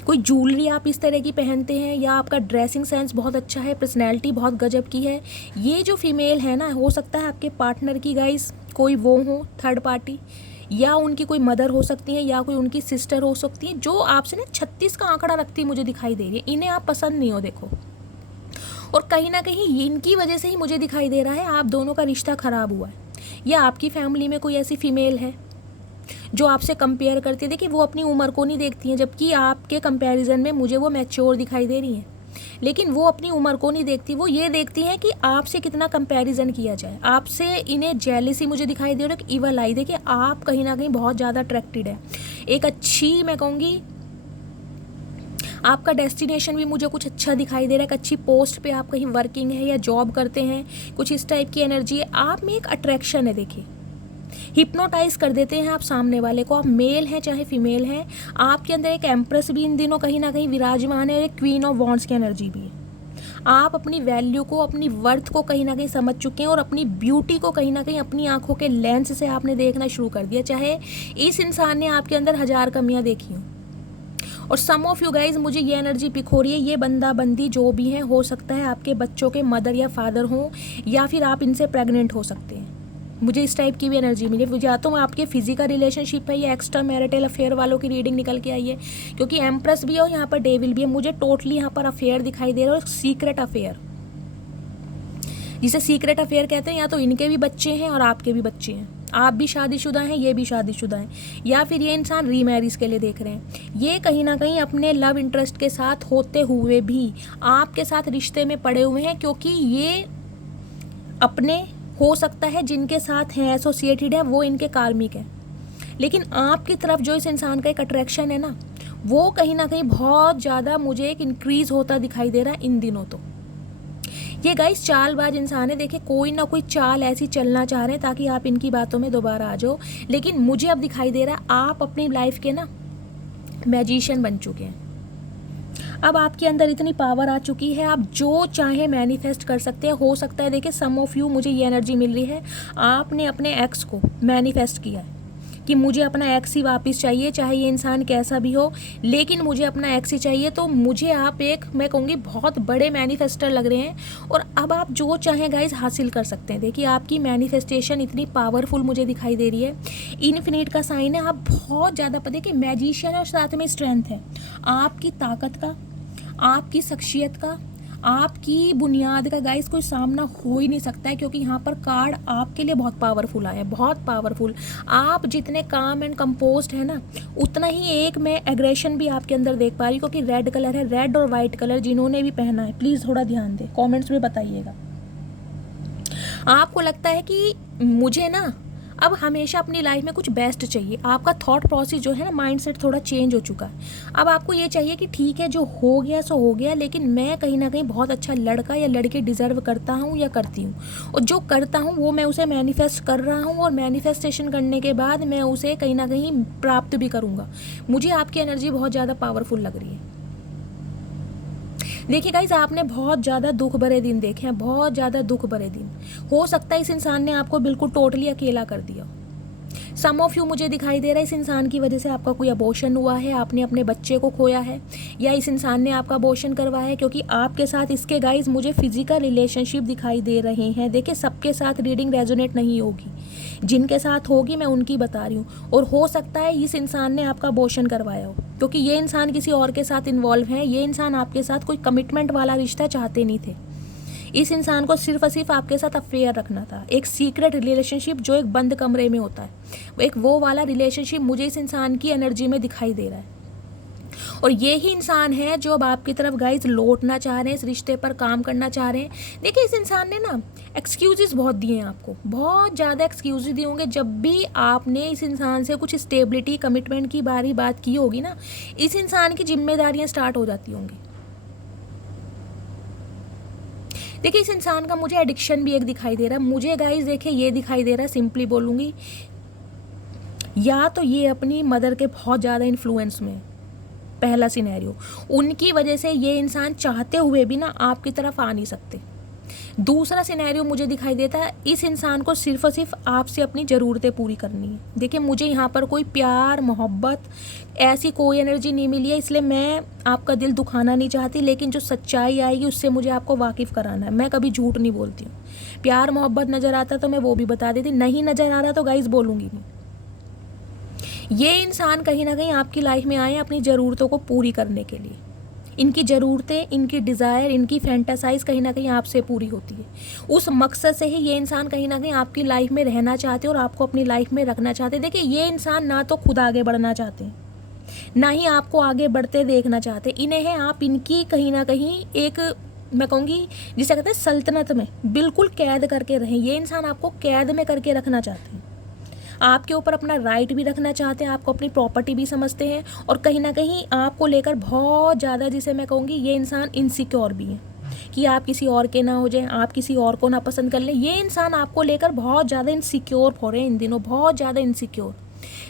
कोई ज्वेलरी आप इस तरह की पहनते हैं, या आपका ड्रेसिंग सेंस बहुत अच्छा है, पर्सनैलिटी बहुत गजब की है। ये जो फीमेल है ना, हो सकता है आपके पार्टनर की गाइज कोई वो हो थर्ड पार्टी, या उनकी कोई मदर हो सकती है, या कोई उनकी सिस्टर हो सकती है, जो आपसे ना 36 का आंकड़ा रखती मुझे दिखाई दे रही है। इन्हें आप पसंद नहीं हो देखो, और कहीं ना कहीं इनकी वजह से ही मुझे दिखाई दे रहा है आप दोनों का रिश्ता ख़राब हुआ है, या आपकी फैमिली में कोई ऐसी फीमेल है जो आपसे कंपेयर करती है। देखिए वो अपनी उम्र को नहीं देखती हैं, जबकि आपके कंपैरिजन में मुझे वो मैच्योर दिखाई दे रही हैं, लेकिन वो अपनी उम्र को नहीं देखती, वो ये देखती हैं कि आपसे कितना कंपैरिजन किया जाए। आपसे इन्हें जेलिसी मुझे दिखाई दे रहा है, इवल आई। देखिए आप कहीं ना कहीं बहुत ज़्यादा अट्रैक्टेड है, एक अच्छी, मैं कहूँगी आपका डेस्टिनेशन भी मुझे कुछ अच्छा दिखाई दे रहा है, एक अच्छी पोस्ट पे आप कहीं वर्किंग है या जॉब करते हैं, कुछ इस टाइप की एनर्जी है। आप में एक अट्रैक्शन है, देखिए हिप्नोटाइज कर देते हैं आप सामने वाले को, आप मेल हैं चाहे फीमेल हैं। आपके अंदर एक एम्प्रेस भी इन दिनों कहीं ना कहीं विराजमान है और एक क्वीन ऑफ वॉन्ड्स की एनर्जी भी है। आप अपनी वैल्यू को, अपनी वर्थ को कहीं ना कहीं समझ चुके हैं और अपनी ब्यूटी को कहीं ना कहीं अपनी आंखों के लेंस से आपने देखना शुरू कर दिया, चाहे इस इंसान ने आपके अंदर 1000 कमियां देखी हों। और सम ऑफ यू गाइज, मुझे ये एनर्जी पिक हो रही है, ये बंदा बंदी जो भी है, हो सकता है आपके बच्चों के मदर या फादर हों, या फिर आप इनसे प्रेग्नेंट हो सकते हैं। मुझे इस टाइप की भी एनर्जी मिली, या तो आपके फिजिकल रिलेशनशिप है या एक्स्ट्रा मैरिटल अफेयर वालों की रीडिंग निकल के आई है, क्योंकि एम्प्रेस भी है और यहाँ पर डेविल भी है। मुझे टोटली यहाँ पर अफेयर दिखाई दे रहा है, और सीक्रेट अफेयर, जिसे सीक्रेट अफेयर कहते हैं। या तो इनके भी बच्चे हैं और आपके भी बच्चे हैं, आप भी शादीशुदा हैं, ये भी शादीशुदा हैं, या फिर ये इंसान रीमैरिज के लिए देख रहे हैं। ये कहीं ना कहीं अपने लव इंटरेस्ट के साथ होते हुए भी आपके साथ रिश्ते में पड़े हुए हैं, क्योंकि ये अपने, हो सकता है जिनके साथ हैं एसोसिएटेड है वो इनके कार्मिक है, लेकिन आपकी तरफ जो इस इंसान का एक अट्रैक्शन है ना, वो कहीं ना कहीं बहुत ज़्यादा मुझे एक इंक्रीज होता दिखाई दे रहा है इन दिनों। तो ये गाइस चालबाज इंसान है, देखिए कोई ना कोई चाल ऐसी चलना चाह रहे हैं ताकि आप इनकी बातों में दोबारा आ जाओ। लेकिन मुझे अब दिखाई दे रहा है आप अपनी लाइफ के ना मैजिशियन बन चुके हैं। अब आपके अंदर इतनी पावर आ चुकी है, आप जो चाहे मैनिफेस्ट कर सकते हैं। हो सकता है, देखिए सम ऑफ यू, मुझे ये एनर्जी मिल रही है, आपने अपने एक्स को मैनिफेस्ट किया है कि मुझे अपना एक्स ही वापस चाहिए, चाहे ये इंसान कैसा भी हो, लेकिन मुझे अपना एक्स ही चाहिए। तो मुझे आप एक, मैं कहूँगी बहुत बड़े मैनिफेस्टर लग रहे हैं, और अब आप जो चाहें गाइज हासिल कर सकते हैं। देखिए आपकी मैनिफेस्टेशन इतनी पावरफुल मुझे दिखाई दे रही है, इन्फिनिट का साइन है, आप बहुत ज़्यादा पता है कि मैजिशियन और साथ में स्ट्रेंथ है आपकी, ताकत का, आपकी शख्सियत का, आपकी बुनियाद का गाइस कोई सामना हो ही नहीं सकता है, क्योंकि यहाँ पर कार्ड आपके लिए बहुत पावरफुल आया है, बहुत पावरफुल। आप जितने काम एंड कंपोस्ट है ना, उतना ही एक मैं एग्रेशन भी आपके अंदर देख पा रही हूँ, क्योंकि रेड कलर है, रेड और वाइट कलर जिन्होंने भी पहना है प्लीज़ थोड़ा ध्यान दें, कॉमेंट्स में बताइएगा। आपको लगता है कि मुझे ना अब हमेशा अपनी लाइफ में कुछ बेस्ट चाहिए, आपका थॉट प्रोसेस जो है ना, माइंडसेट थोड़ा चेंज हो चुका है। अब आपको ये चाहिए कि ठीक है जो हो गया सो हो गया, लेकिन मैं कहीं ना कहीं बहुत अच्छा लड़का या लड़की डिज़र्व करता हूँ या करती हूँ, और जो करता हूँ वो मैं उसे मैनिफेस्ट कर रहा हूँ, और मैनिफेस्टेशन करने के बाद मैं उसे कहीं ना कहीं प्राप्त भी करूँगा। मुझे आपकी एनर्जी बहुत ज़्यादा पावरफुल लग रही है। देखिए गाइज, आपने बहुत ज़्यादा दुख भरे दिन देखे हैं, बहुत ज़्यादा दुख भरे दिन। हो सकता है इस इंसान ने आपको बिल्कुल टोटली अकेला कर दिया। सम ऑफ यू, मुझे दिखाई दे रहा है इस इंसान की वजह से आपका कोई अबॉर्शन हुआ है, आपने अपने बच्चे को खोया है, या इस इंसान ने आपका अबॉर्शन करवाया है, क्योंकि आपके साथ इसके गाइज मुझे फिजिकल रिलेशनशिप दिखाई दे रहे हैं। देखिए सबके साथ रीडिंग रेजोनेट नहीं होगी, जिनके साथ होगी मैं उनकी बता रही हूँ। और हो सकता है इस इंसान ने आपका अबॉर्शन करवाया हो, क्योंकि ये इंसान किसी और के साथ इन्वॉल्व है। ये इंसान आपके साथ कोई कमिटमेंट वाला रिश्ता चाहते नहीं थे, इस इंसान को सिर्फ और सिर्फ आपके साथ अफेयर रखना था, एक सीक्रेट रिलेशनशिप जो एक बंद कमरे में होता है, एक वो वाला रिलेशनशिप मुझे इस इंसान की एनर्जी में दिखाई दे रहा है। और ये ही इंसान है जो अब आपकी तरफ गाइज लौटना चाह रहे हैं, इस रिश्ते पर काम करना चाह रहे हैं। देखिए इस इंसान ने ना एक्सक्यूजेस बहुत दिए हैं आपको, बहुत ज़्यादा एक्सक्यूजेस दिए होंगे। जब भी आपने इस इंसान से कुछ स्टेबिलिटी कमिटमेंट की बात की होगी ना, इस इंसान की जिम्मेदारियाँ स्टार्ट हो जाती होंगी। देखिए इस इंसान का मुझे एडिक्शन भी एक दिखाई दे रहा है। मुझे गाइस देखिए ये दिखाई दे रहा है, सिंपली बोलूँगी, या तो ये अपनी मदर के बहुत ज़्यादा इन्फ्लुएंस में, पहला सिनेरियो, उनकी वजह से ये इंसान चाहते हुए भी ना आपकी तरफ आ नहीं सकते। दूसरा सिनेरियो मुझे दिखाई देता है, इस इंसान को सिर्फ और सिर्फ आपसे अपनी ज़रूरतें पूरी करनी है। देखिए मुझे यहाँ पर कोई प्यार मोहब्बत ऐसी कोई एनर्जी नहीं मिली है, इसलिए मैं आपका दिल दुखाना नहीं चाहती, लेकिन जो सच्चाई आएगी उससे मुझे आपको वाकिफ़ कराना है। मैं कभी झूठ नहीं बोलती हूँ, प्यार मोहब्बत नज़र आता तो मैं वो भी बता देती, नहीं नज़र आ रहा तो गाइस बोलूँगी नहीं। ये इंसान कहीं ना कहीं आपकी लाइफ में आए अपनी ज़रूरतों को पूरी करने के लिए, इनकी ज़रूरतें, इनकी डिज़ायर, इनकी फैंटासाइज कहीं ना कहीं आपसे पूरी होती है। उस मकसद से ही ये इंसान कहीं ना कहीं आपकी लाइफ में रहना चाहते और आपको अपनी लाइफ में रखना चाहते। देखिए, ये इंसान ना तो खुद आगे बढ़ना चाहते, ना ही आपको आगे बढ़ते देखना चाहते। इन्हें है आप इनकी कहीं ना कहीं एक, मैं कहूँगी जिसे कहते हैं सल्तनत में बिल्कुल कैद करके रहें। ये इंसान आपको कैद में करके रखना चाहते हैं, आपके ऊपर अपना राइट भी रखना चाहते हैं, आपको अपनी प्रॉपर्टी भी समझते हैं, और कहीं ना कहीं आपको लेकर बहुत ज़्यादा, जिसे मैं कहूँगी ये इंसान इनसिक्योर भी है कि आप किसी और के ना हो जाएं, आप किसी और को ना पसंद कर लें। ये इंसान आपको लेकर बहुत ज़्यादा इनसिक्योर हो रहे हैं इन दिनों, बहुत ज़्यादा इनसिक्योर।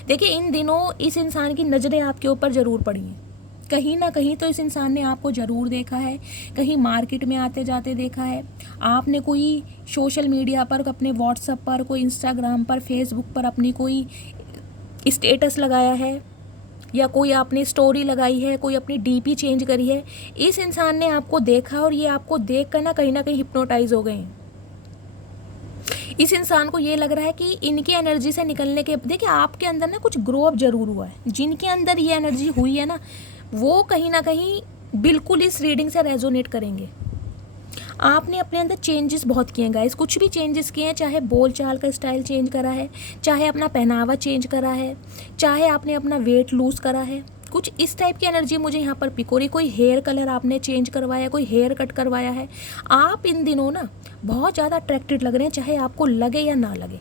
देखिए, इन दिनों इस इंसान की नज़रें आपके ऊपर ज़रूर पड़ी हैं, कहीं ना कहीं तो इस इंसान ने आपको ज़रूर देखा है, कहीं मार्केट में आते जाते देखा है, आपने कोई सोशल मीडिया पर, अपने व्हाट्सएप पर, कोई इंस्टाग्राम पर, फेसबुक पर अपनी कोई स्टेटस लगाया है, या कोई आपने स्टोरी लगाई है, कोई अपनी डीपी चेंज करी है। इस इंसान ने आपको देखा और ये आपको देख कर ना कहीं हिप्नोटाइज हो गए हैं। इस इंसान को ये लग रहा है कि इनकी एनर्जी से निकलने के, देखिए आपके अंदर ना कुछ ग्रो अप जरूर हुआ है। जिनके अंदर ये एनर्जी हुई है ना, वो कहीं ना कहीं बिल्कुल इस रीडिंग से रेजोनेट करेंगे। आपने अपने अंदर चेंजेस बहुत किए हैं गाइस, कुछ भी चेंजेस किए हैं, चाहे बोल चाल का स्टाइल चेंज करा है, चाहे अपना पहनावा चेंज करा है, चाहे आपने अपना वेट लूज़ करा है, कुछ इस टाइप की एनर्जी मुझे यहाँ पर पिक हो रही। कोई हेयर कलर आपने चेंज करवाया, कोई हेयर कट करवाया है। आप इन दिनों ना बहुत ज़्यादा अट्रैक्टेड लग रहे हैं, चाहे आपको लगे या ना लगे,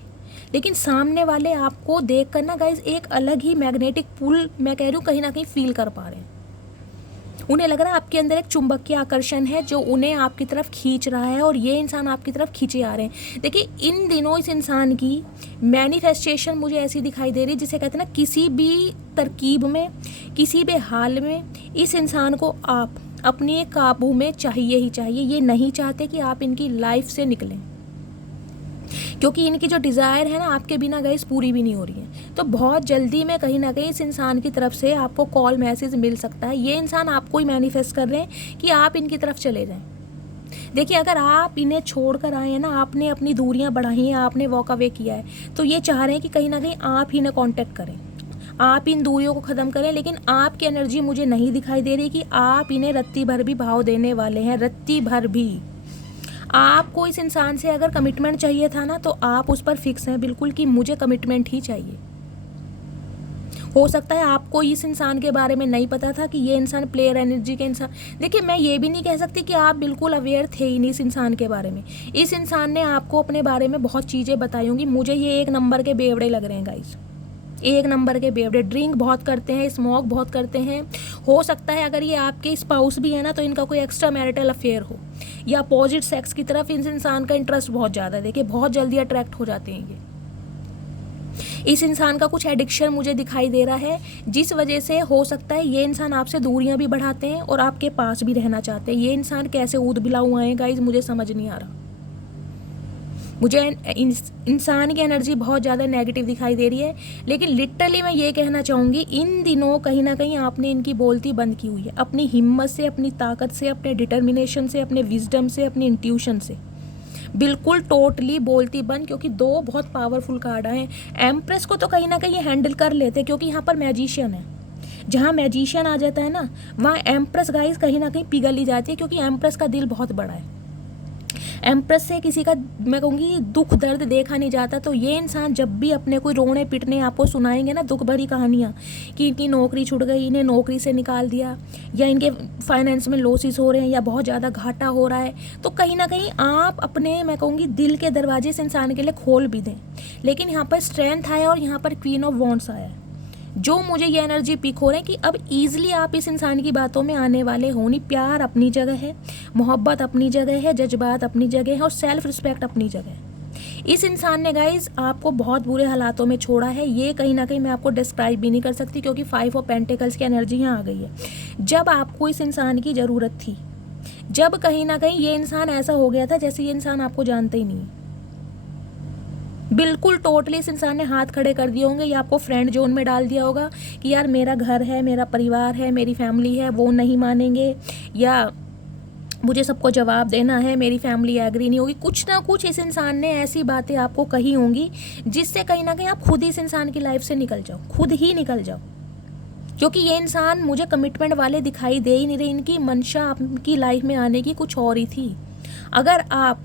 लेकिन सामने वाले आपको देख कर ना गाइज एक अलग ही मैग्नेटिक पुल, मैं कह रही हूँ, कहीं ना कहीं फील कर पा रहे हैं। उन्हें लग रहा है आपके अंदर एक चुंबकीय आकर्षण है जो उन्हें आपकी तरफ खींच रहा है, और ये इंसान आपकी तरफ खींचे आ रहे हैं। देखिए, इन दिनों इस इंसान की मैनिफेस्टेशन मुझे ऐसी दिखाई दे रही, जिसे कहते हैं ना, किसी भी तरकीब में, किसी भी हाल में इस इंसान को आप अपने काबू में चाहिए ही चाहिए। ये नहीं चाहते कि आप इनकी लाइफ से निकलें, क्योंकि इनकी जो डिज़ायर है ना आपके बिना गाइस पूरी भी नहीं हो रही है। तो बहुत जल्दी में कहीं ना कहीं इस इंसान की तरफ से आपको कॉल मैसेज मिल सकता है। ये इंसान आपको ही मैनिफेस्ट कर रहे हैं कि आप इनकी तरफ चले जाएं। देखिए, अगर आप इन्हें छोड़ कर आए हैं ना, आपने अपनी दूरियां बढ़ाई हैं, आपने वॉक अवे किया है, तो ये चाह रहे हैं कि कहीं ना कहीं आप ही ने कॉन्टेक्ट करें, आप इन दूरियों को ख़त्म करें। लेकिन आपकी एनर्जी मुझे नहीं दिखाई दे रही कि आप इन्हें रत्ती भर भी भाव देने वाले हैं, रत्ती भर भी। आपको इस इंसान से अगर कमिटमेंट चाहिए था ना, तो आप उस पर फिक्स हैं बिल्कुल कि मुझे कमिटमेंट ही चाहिए। हो सकता है आपको इस इंसान के बारे में नहीं पता था कि ये इंसान प्लेयर एनर्जी के इंसान। देखिए, मैं ये भी नहीं कह सकती कि आप बिल्कुल अवेयर थे ही नहीं इस इंसान के बारे में। इस इंसान ने आपको अपने बारे में बहुत चीज़ें बताई होंगी। मुझे ये 1 नंबर के बेवड़े लग रहे हैं गाइस, 1 नंबर के बेवड़े। ड्रिंक बहुत करते हैं, स्मोक बहुत करते हैं। हो सकता है अगर ये आपके स्पाउस भी है ना, तो इनका कोई एक्स्ट्रा मैरिटल अफेयर हो, या अपोजिट सेक्स की तरफ इस इंसान का इंटरेस्ट बहुत ज़्यादा है। देखिए, बहुत जल्दी अट्रैक्ट हो जाते हैं ये। इस इंसान का कुछ एडिक्शन मुझे दिखाई दे रहा है, जिस वजह से हो सकता है ये इंसान आपसे दूरियां भी बढ़ाते हैं और आपके पास भी रहना चाहते हैं। ये इंसान कैसे ऊद बिलाऊ आए गाइज, मुझे समझ नहीं आ रहा। मुझे इंसान की एनर्जी बहुत ज़्यादा नेगेटिव दिखाई दे रही है। लेकिन लिटरली मैं ये कहना चाहूँगी, इन दिनों कहीं ना कहीं आपने इनकी बोलती बंद की हुई है, अपनी हिम्मत से, अपनी ताकत से, अपने डिटर्मिनेशन से, अपने विजडम से, अपनी इंट्यूशन से बिल्कुल टोटली बोलती बंद। क्योंकि 2 बहुत पावरफुल कार्ड आए हैं। एम्प्रेस को तो कहीं ना कहीं हैंडल कर लेते, क्योंकि यहाँ पर मैजिशियन है। जहाँ मैजिशियन आ जाता है ना, वहाँ एम्प्रेस गाइस कहीं ना कहीं पिघल ही जाती है, क्योंकि एम्प्रेस का दिल बहुत बड़ा है। एम्प्रेस से किसी का, मैं कहूँगी, दुख दर्द देखा नहीं जाता। तो ये इंसान जब भी अपने कोई रोने पिटने आपको सुनाएंगे ना दुख भरी कहानियाँ, कि इनकी नौकरी छूट गई, इन्हें नौकरी से निकाल दिया, या इनके फाइनेंस में लॉसेस हो रहे हैं, या बहुत ज़्यादा घाटा हो रहा है, तो कहीं ना कहीं आप अपने, मैं कहूँगी, दिल के दरवाजे इस इंसान के लिए खोल भी दें। लेकिन यहाँ पर स्ट्रेंथ आया और यहाँ पर क्वीन ऑफ वॉन्ड्स आया है। जो मुझे ये एनर्जी पिक हो रहा है कि अब ईजिली आप इस इंसान की बातों में आने वाले हो नहीं। प्यार अपनी जगह है, मोहब्बत अपनी जगह है, जज्बात अपनी जगह है, और सेल्फ रिस्पेक्ट अपनी जगह है। इस इंसान ने गाइज आपको बहुत बुरे हालातों में छोड़ा है। ये कहीं ना कहीं मैं आपको डिस्क्राइब भी नहीं कर सकती, क्योंकि 5 ऑफ पेंटिकल्स की एनर्जी यहाँ आ गई है। जब आपको इस इंसान की ज़रूरत थी, जब कहीं ना कहीं ये इंसान ऐसा हो गया था जैसे ये इंसान आपको जानता ही नहीं, बिल्कुल टोटली इस इंसान ने हाथ खड़े कर दिए होंगे, या आपको फ्रेंड जोन में डाल दिया होगा कि यार मेरा घर है, मेरा परिवार है, मेरी फैमिली है, वो नहीं मानेंगे, या मुझे सबको जवाब देना है, मेरी फैमिली एग्री नहीं होगी। कुछ ना कुछ इस इंसान ने ऐसी बातें आपको कही होंगी, जिससे कहीं ना कहीं आप खुद ही इस इंसान की लाइफ से निकल जाओ, खुद ही निकल जाओ। क्योंकि ये इंसान मुझे कमिटमेंट वाले दिखाई दे ही नहीं रहे। इनकी मंशा आपकी लाइफ में आने की कुछ और ही थी। अगर आप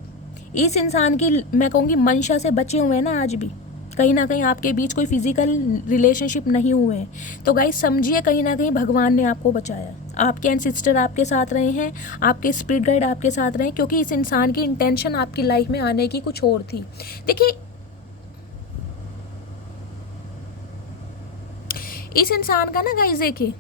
इस इंसान की, मैं कहूँगी, मंशा से बचे हुए हैं ना, आज भी कहीं ना कहीं आपके बीच कोई फिजिकल रिलेशनशिप नहीं हुए हैं, तो गाइस समझिए कहीं ना कहीं भगवान ने आपको बचाया। आपके एंसेस्टर आपके साथ रहे हैं, आपके स्पिरिट गाइड आपके साथ रहे हैं, क्योंकि इस इंसान की इंटेंशन आपकी लाइफ में आने की कुछ और थी। देखिए, इस इंसान का ना गाइस, देखिए,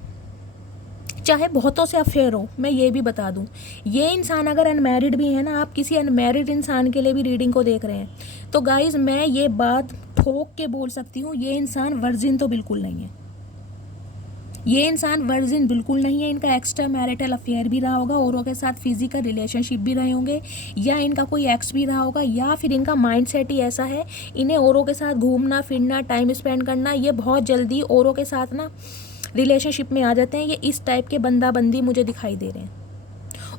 चाहे बहुतों से अफेयर हो, मैं ये भी बता दूं, ये इंसान अगर अनमैरिड भी है ना, आप किसी अनमैरिड इंसान के लिए भी रीडिंग को देख रहे हैं, तो गाइस मैं ये बात ठोक के बोल सकती हूँ, ये इंसान वर्जिन तो बिल्कुल नहीं है। ये इंसान वर्जिन बिल्कुल नहीं है। इनका एक्स्ट्रा मैरिटल अफेयर भी रहा होगा, औरों के साथ फिजिकल रिलेशनशिप भी रहे होंगे, या इनका कोई एक्स भी रहा होगा, या फिर इनका माइंडसेट ही ऐसा है, इन्हें औरों के साथ घूमना फिरना, टाइम स्पेंड करना, ये बहुत जल्दी औरों के साथ ना रिलेशनशिप में आ जाते हैं। ये इस टाइप के बंदा बंदी मुझे दिखाई दे रहे हैं।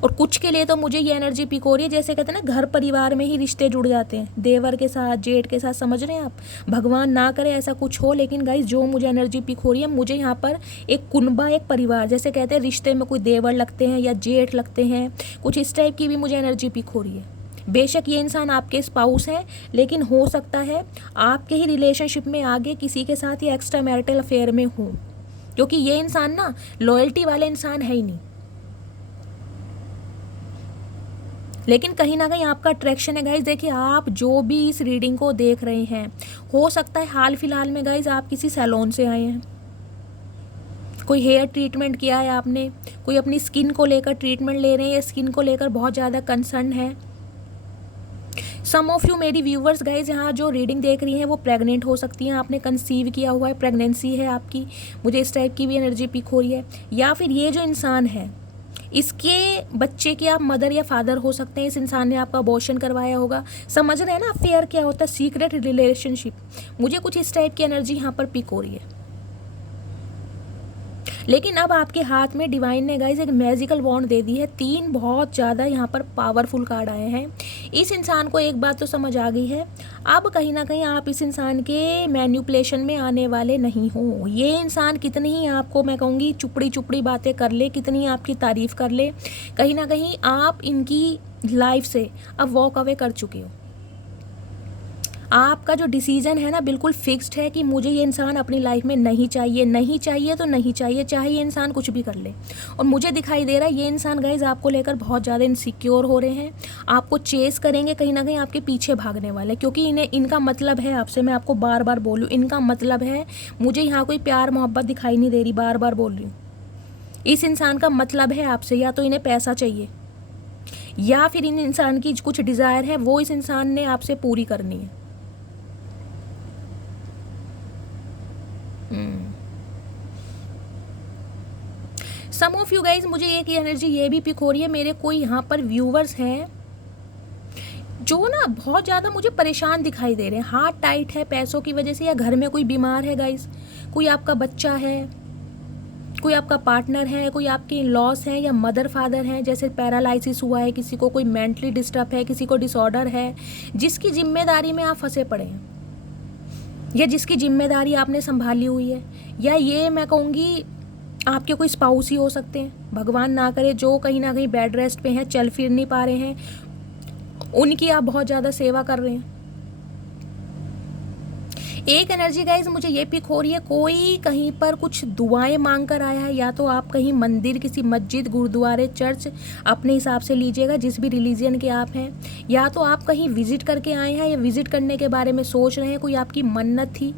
और कुछ के लिए तो मुझे ये एनर्जी पिक हो रही है, जैसे कहते हैं ना, घर परिवार में ही रिश्ते जुड़ जाते हैं, देवर के साथ, जेठ के साथ, समझ रहे हैं आप। भगवान ना करे ऐसा कुछ हो, लेकिन गाइस जो मुझे एनर्जी पिक हो रही है, मुझे यहाँ पर एक कुनबा, एक परिवार, जैसे कहते हैं रिश्ते में कोई देवर लगते हैं या जेठ लगते हैं, कुछ इस टाइप की भी मुझे एनर्जी पिक हो रही है। बेशक ये इंसान आपके स्पाउस हैं, लेकिन हो सकता है आपके ही रिलेशनशिप में आगे किसी के साथ या एक्स्ट्रा मैरिटल अफेयर में हो, क्योंकि ये इंसान ना लॉयल्टी वाले इंसान है ही नहीं। लेकिन कहीं ना कहीं आपका अट्रैक्शन है गाइज। देखिए, आप जो भी इस रीडिंग को देख रहे हैं, हो सकता है हाल फिलहाल में गाइज आप किसी सैलून से आए हैं, कोई हेयर ट्रीटमेंट किया है आपने, कोई अपनी स्किन को लेकर ट्रीटमेंट ले रहे हैं, या स्किन को लेकर बहुत ज़्यादा कंसर्न है। सम ऑफ यू मेरी व्यूवर्स गाइज यहाँ जो रीडिंग देख रही हैं वो प्रेग्नेंट हो सकती हैं, आपने कंसीव किया हुआ है, प्रेगनेंसी है आपकी, मुझे इस टाइप की भी एनर्जी पिक हो रही है। या फिर ये जो इंसान है, इसके बच्चे के आप मदर या फादर हो सकते हैं। इस इंसान ने आपका अबॉर्शन करवाया होगा। समझ रहे हैं ना अफेयर क्या होता है, सीक्रेट रिलेशनशिप। मुझे कुछ इस टाइप की एनर्जी यहाँ पर पिक हो रही है। लेकिन अब आपके हाथ में डिवाइन ने गाइस एक मैजिकल वॉन्ड दे दी है। 3 बहुत ज़्यादा यहाँ पर पावरफुल कार्ड आए हैं। इस इंसान को एक बात तो समझ आ गई है, अब कहीं ना कहीं आप इस इंसान के मैन्युपुलेशन में आने वाले नहीं हो। ये इंसान कितनी ही आपको, मैं कहूँगी, चुपड़ी चुपड़ी बातें कर ले, कितनी आपकी तारीफ़ कर ले, कहीं ना कहीं आप इनकी लाइफ से अब वॉक अवे कर चुके हो। आपका जो डिसीजन है ना बिल्कुल फिक्स्ड है कि मुझे ये इंसान अपनी लाइफ में नहीं चाहिए, नहीं चाहिए तो नहीं चाहिए, चाहे ये इंसान कुछ भी कर ले। और मुझे दिखाई दे रहा है ये इंसान गाइज आपको लेकर बहुत ज़्यादा इनसिक्योर हो रहे हैं, आपको चेस करेंगे, कहीं ना कहीं आपके पीछे भागने वाले, क्योंकि इनका मतलब है आपसे, मैं आपको बार बार बोलूँ, इनका मतलब है, मुझे यहाँ कोई प्यार मोहब्बत दिखाई नहीं दे रही, बार बार बोल रही हूँ। इस इंसान का मतलब है आपसे, या तो इन्हें पैसा चाहिए, या फिर इन इंसान की कुछ डिज़ायर है, वो इस इंसान ने आपसे पूरी करनी है। सम ऑफ यू गाइज, मुझे एक एनर्जी ये भी पिक हो रही है, मेरे कोई यहाँ पर व्यूवर्स हैं जो ना बहुत ज़्यादा मुझे परेशान दिखाई दे रहे हैं, हाथ टाइट है पैसों की वजह से, या घर में कोई बीमार है गाइज, कोई आपका बच्चा है, कोई आपका पार्टनर है, कोई आपके इन लॉस हैं, या मदर फादर हैं, जैसे पैरालिसिस हुआ है किसी को, कोई मेंटली डिस्टर्ब है, किसी को डिसऑर्डर है, जिसकी जिम्मेदारी में आप फंसे पड़े हैं, या जिसकी जिम्मेदारी आपने संभाली हुई है, या ये मैं कहूँगी आपके कोई स्पाउस ही हो सकते हैं, भगवान ना करे, जो कहीं ना कहीं बेड रेस्ट पे हैं, चल फिर नहीं पा रहे हैं, उनकी आप बहुत ज़्यादा सेवा कर रहे हैं। एक एनर्जी गाइज मुझे ये पिक हो रही है, कोई कहीं पर कुछ दुआएं मांग कर आया है, या तो आप कहीं मंदिर, किसी मस्जिद, गुरुद्वारे, चर्च, अपने हिसाब से लीजिएगा जिस भी रिलीजन के आप हैं, या तो आप कहीं विजिट करके आए हैं, या विजिट करने के बारे में सोच रहे हैं, कोई आपकी मन्नत थी,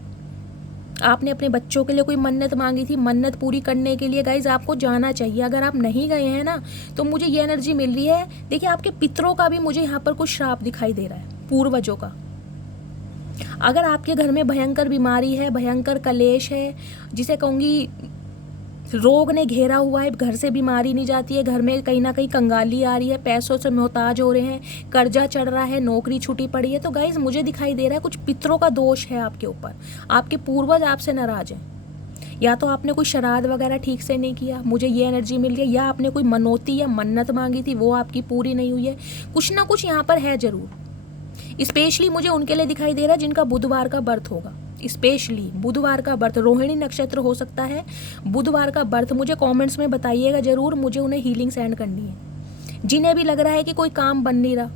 आपने अपने बच्चों के लिए कोई मन्नत मांगी थी, मन्नत पूरी करने के लिए गाइज आपको जाना चाहिए। अगर आप नहीं गए हैं ना, तो मुझे ये एनर्जी मिल रही है, देखिए आपके पितरों का भी मुझे यहाँ पर कुछ श्राप दिखाई दे रहा है, पूर्वजों का। अगर आपके घर में भयंकर बीमारी है, भयंकर कलेश है, जिसे कहूँगी रोग ने घेरा हुआ है, घर से बीमारी नहीं जाती है, घर में कहीं ना कहीं कंगाली आ रही है, पैसों से मोहताज हो रहे हैं, कर्जा चढ़ रहा है, नौकरी छूटी पड़ी है, तो गाइज मुझे दिखाई दे रहा है कुछ पितरों का दोष है आपके ऊपर, आपके पूर्वज आपसे नाराज हैं, या तो आपने कोई श्राद्ध वगैरह ठीक से नहीं किया, मुझे ये एनर्जी मिल गई, या आपने कोई मनौती या मन्नत मांगी थी, वो आपकी पूरी नहीं हुई है, कुछ ना कुछ यहाँ पर है ज़रूर। स्पेशली मुझे उनके लिए दिखाई दे रहा है जिनका बुधवार का बर्थ होगा, स्पेशली बुधवार का बर्थ, रोहिणी नक्षत्र हो सकता है, बुधवार का बर्थ, मुझे कमेंट्स में बताइएगा ज़रूर, मुझे उन्हें हीलिंग सेंड करनी है। जिन्हें भी लग रहा है कि कोई काम बन नहीं रहा,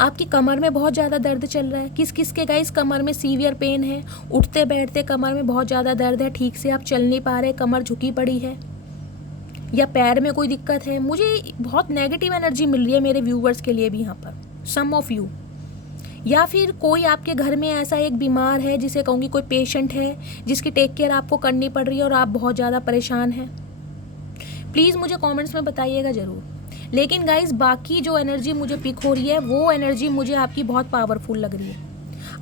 आपकी कमर में बहुत ज़्यादा दर्द चल रहा है, किस किस के गाइस कमर में सीवियर पेन है, उठते बैठते कमर में बहुत ज़्यादा दर्द है, ठीक से आप चल नहीं पा रहे, कमर झुकी पड़ी है, या पैर में कोई दिक्कत है, मुझे बहुत नेगेटिव एनर्जी मिल रही है मेरे व्यूवर्स के लिए भी यहाँ पर, सम ऑफ यू। या फिर कोई आपके घर में ऐसा एक बीमार है, जिसे कहूँगी कोई पेशेंट है जिसकी टेक केयर आपको करनी पड़ रही है और आप बहुत ज़्यादा परेशान हैं, प्लीज़ मुझे कमेंट्स में बताइएगा ज़रूर। लेकिन गाइस बाकी जो एनर्जी मुझे पिक हो रही है वो एनर्जी मुझे आपकी बहुत पावरफुल लग रही है,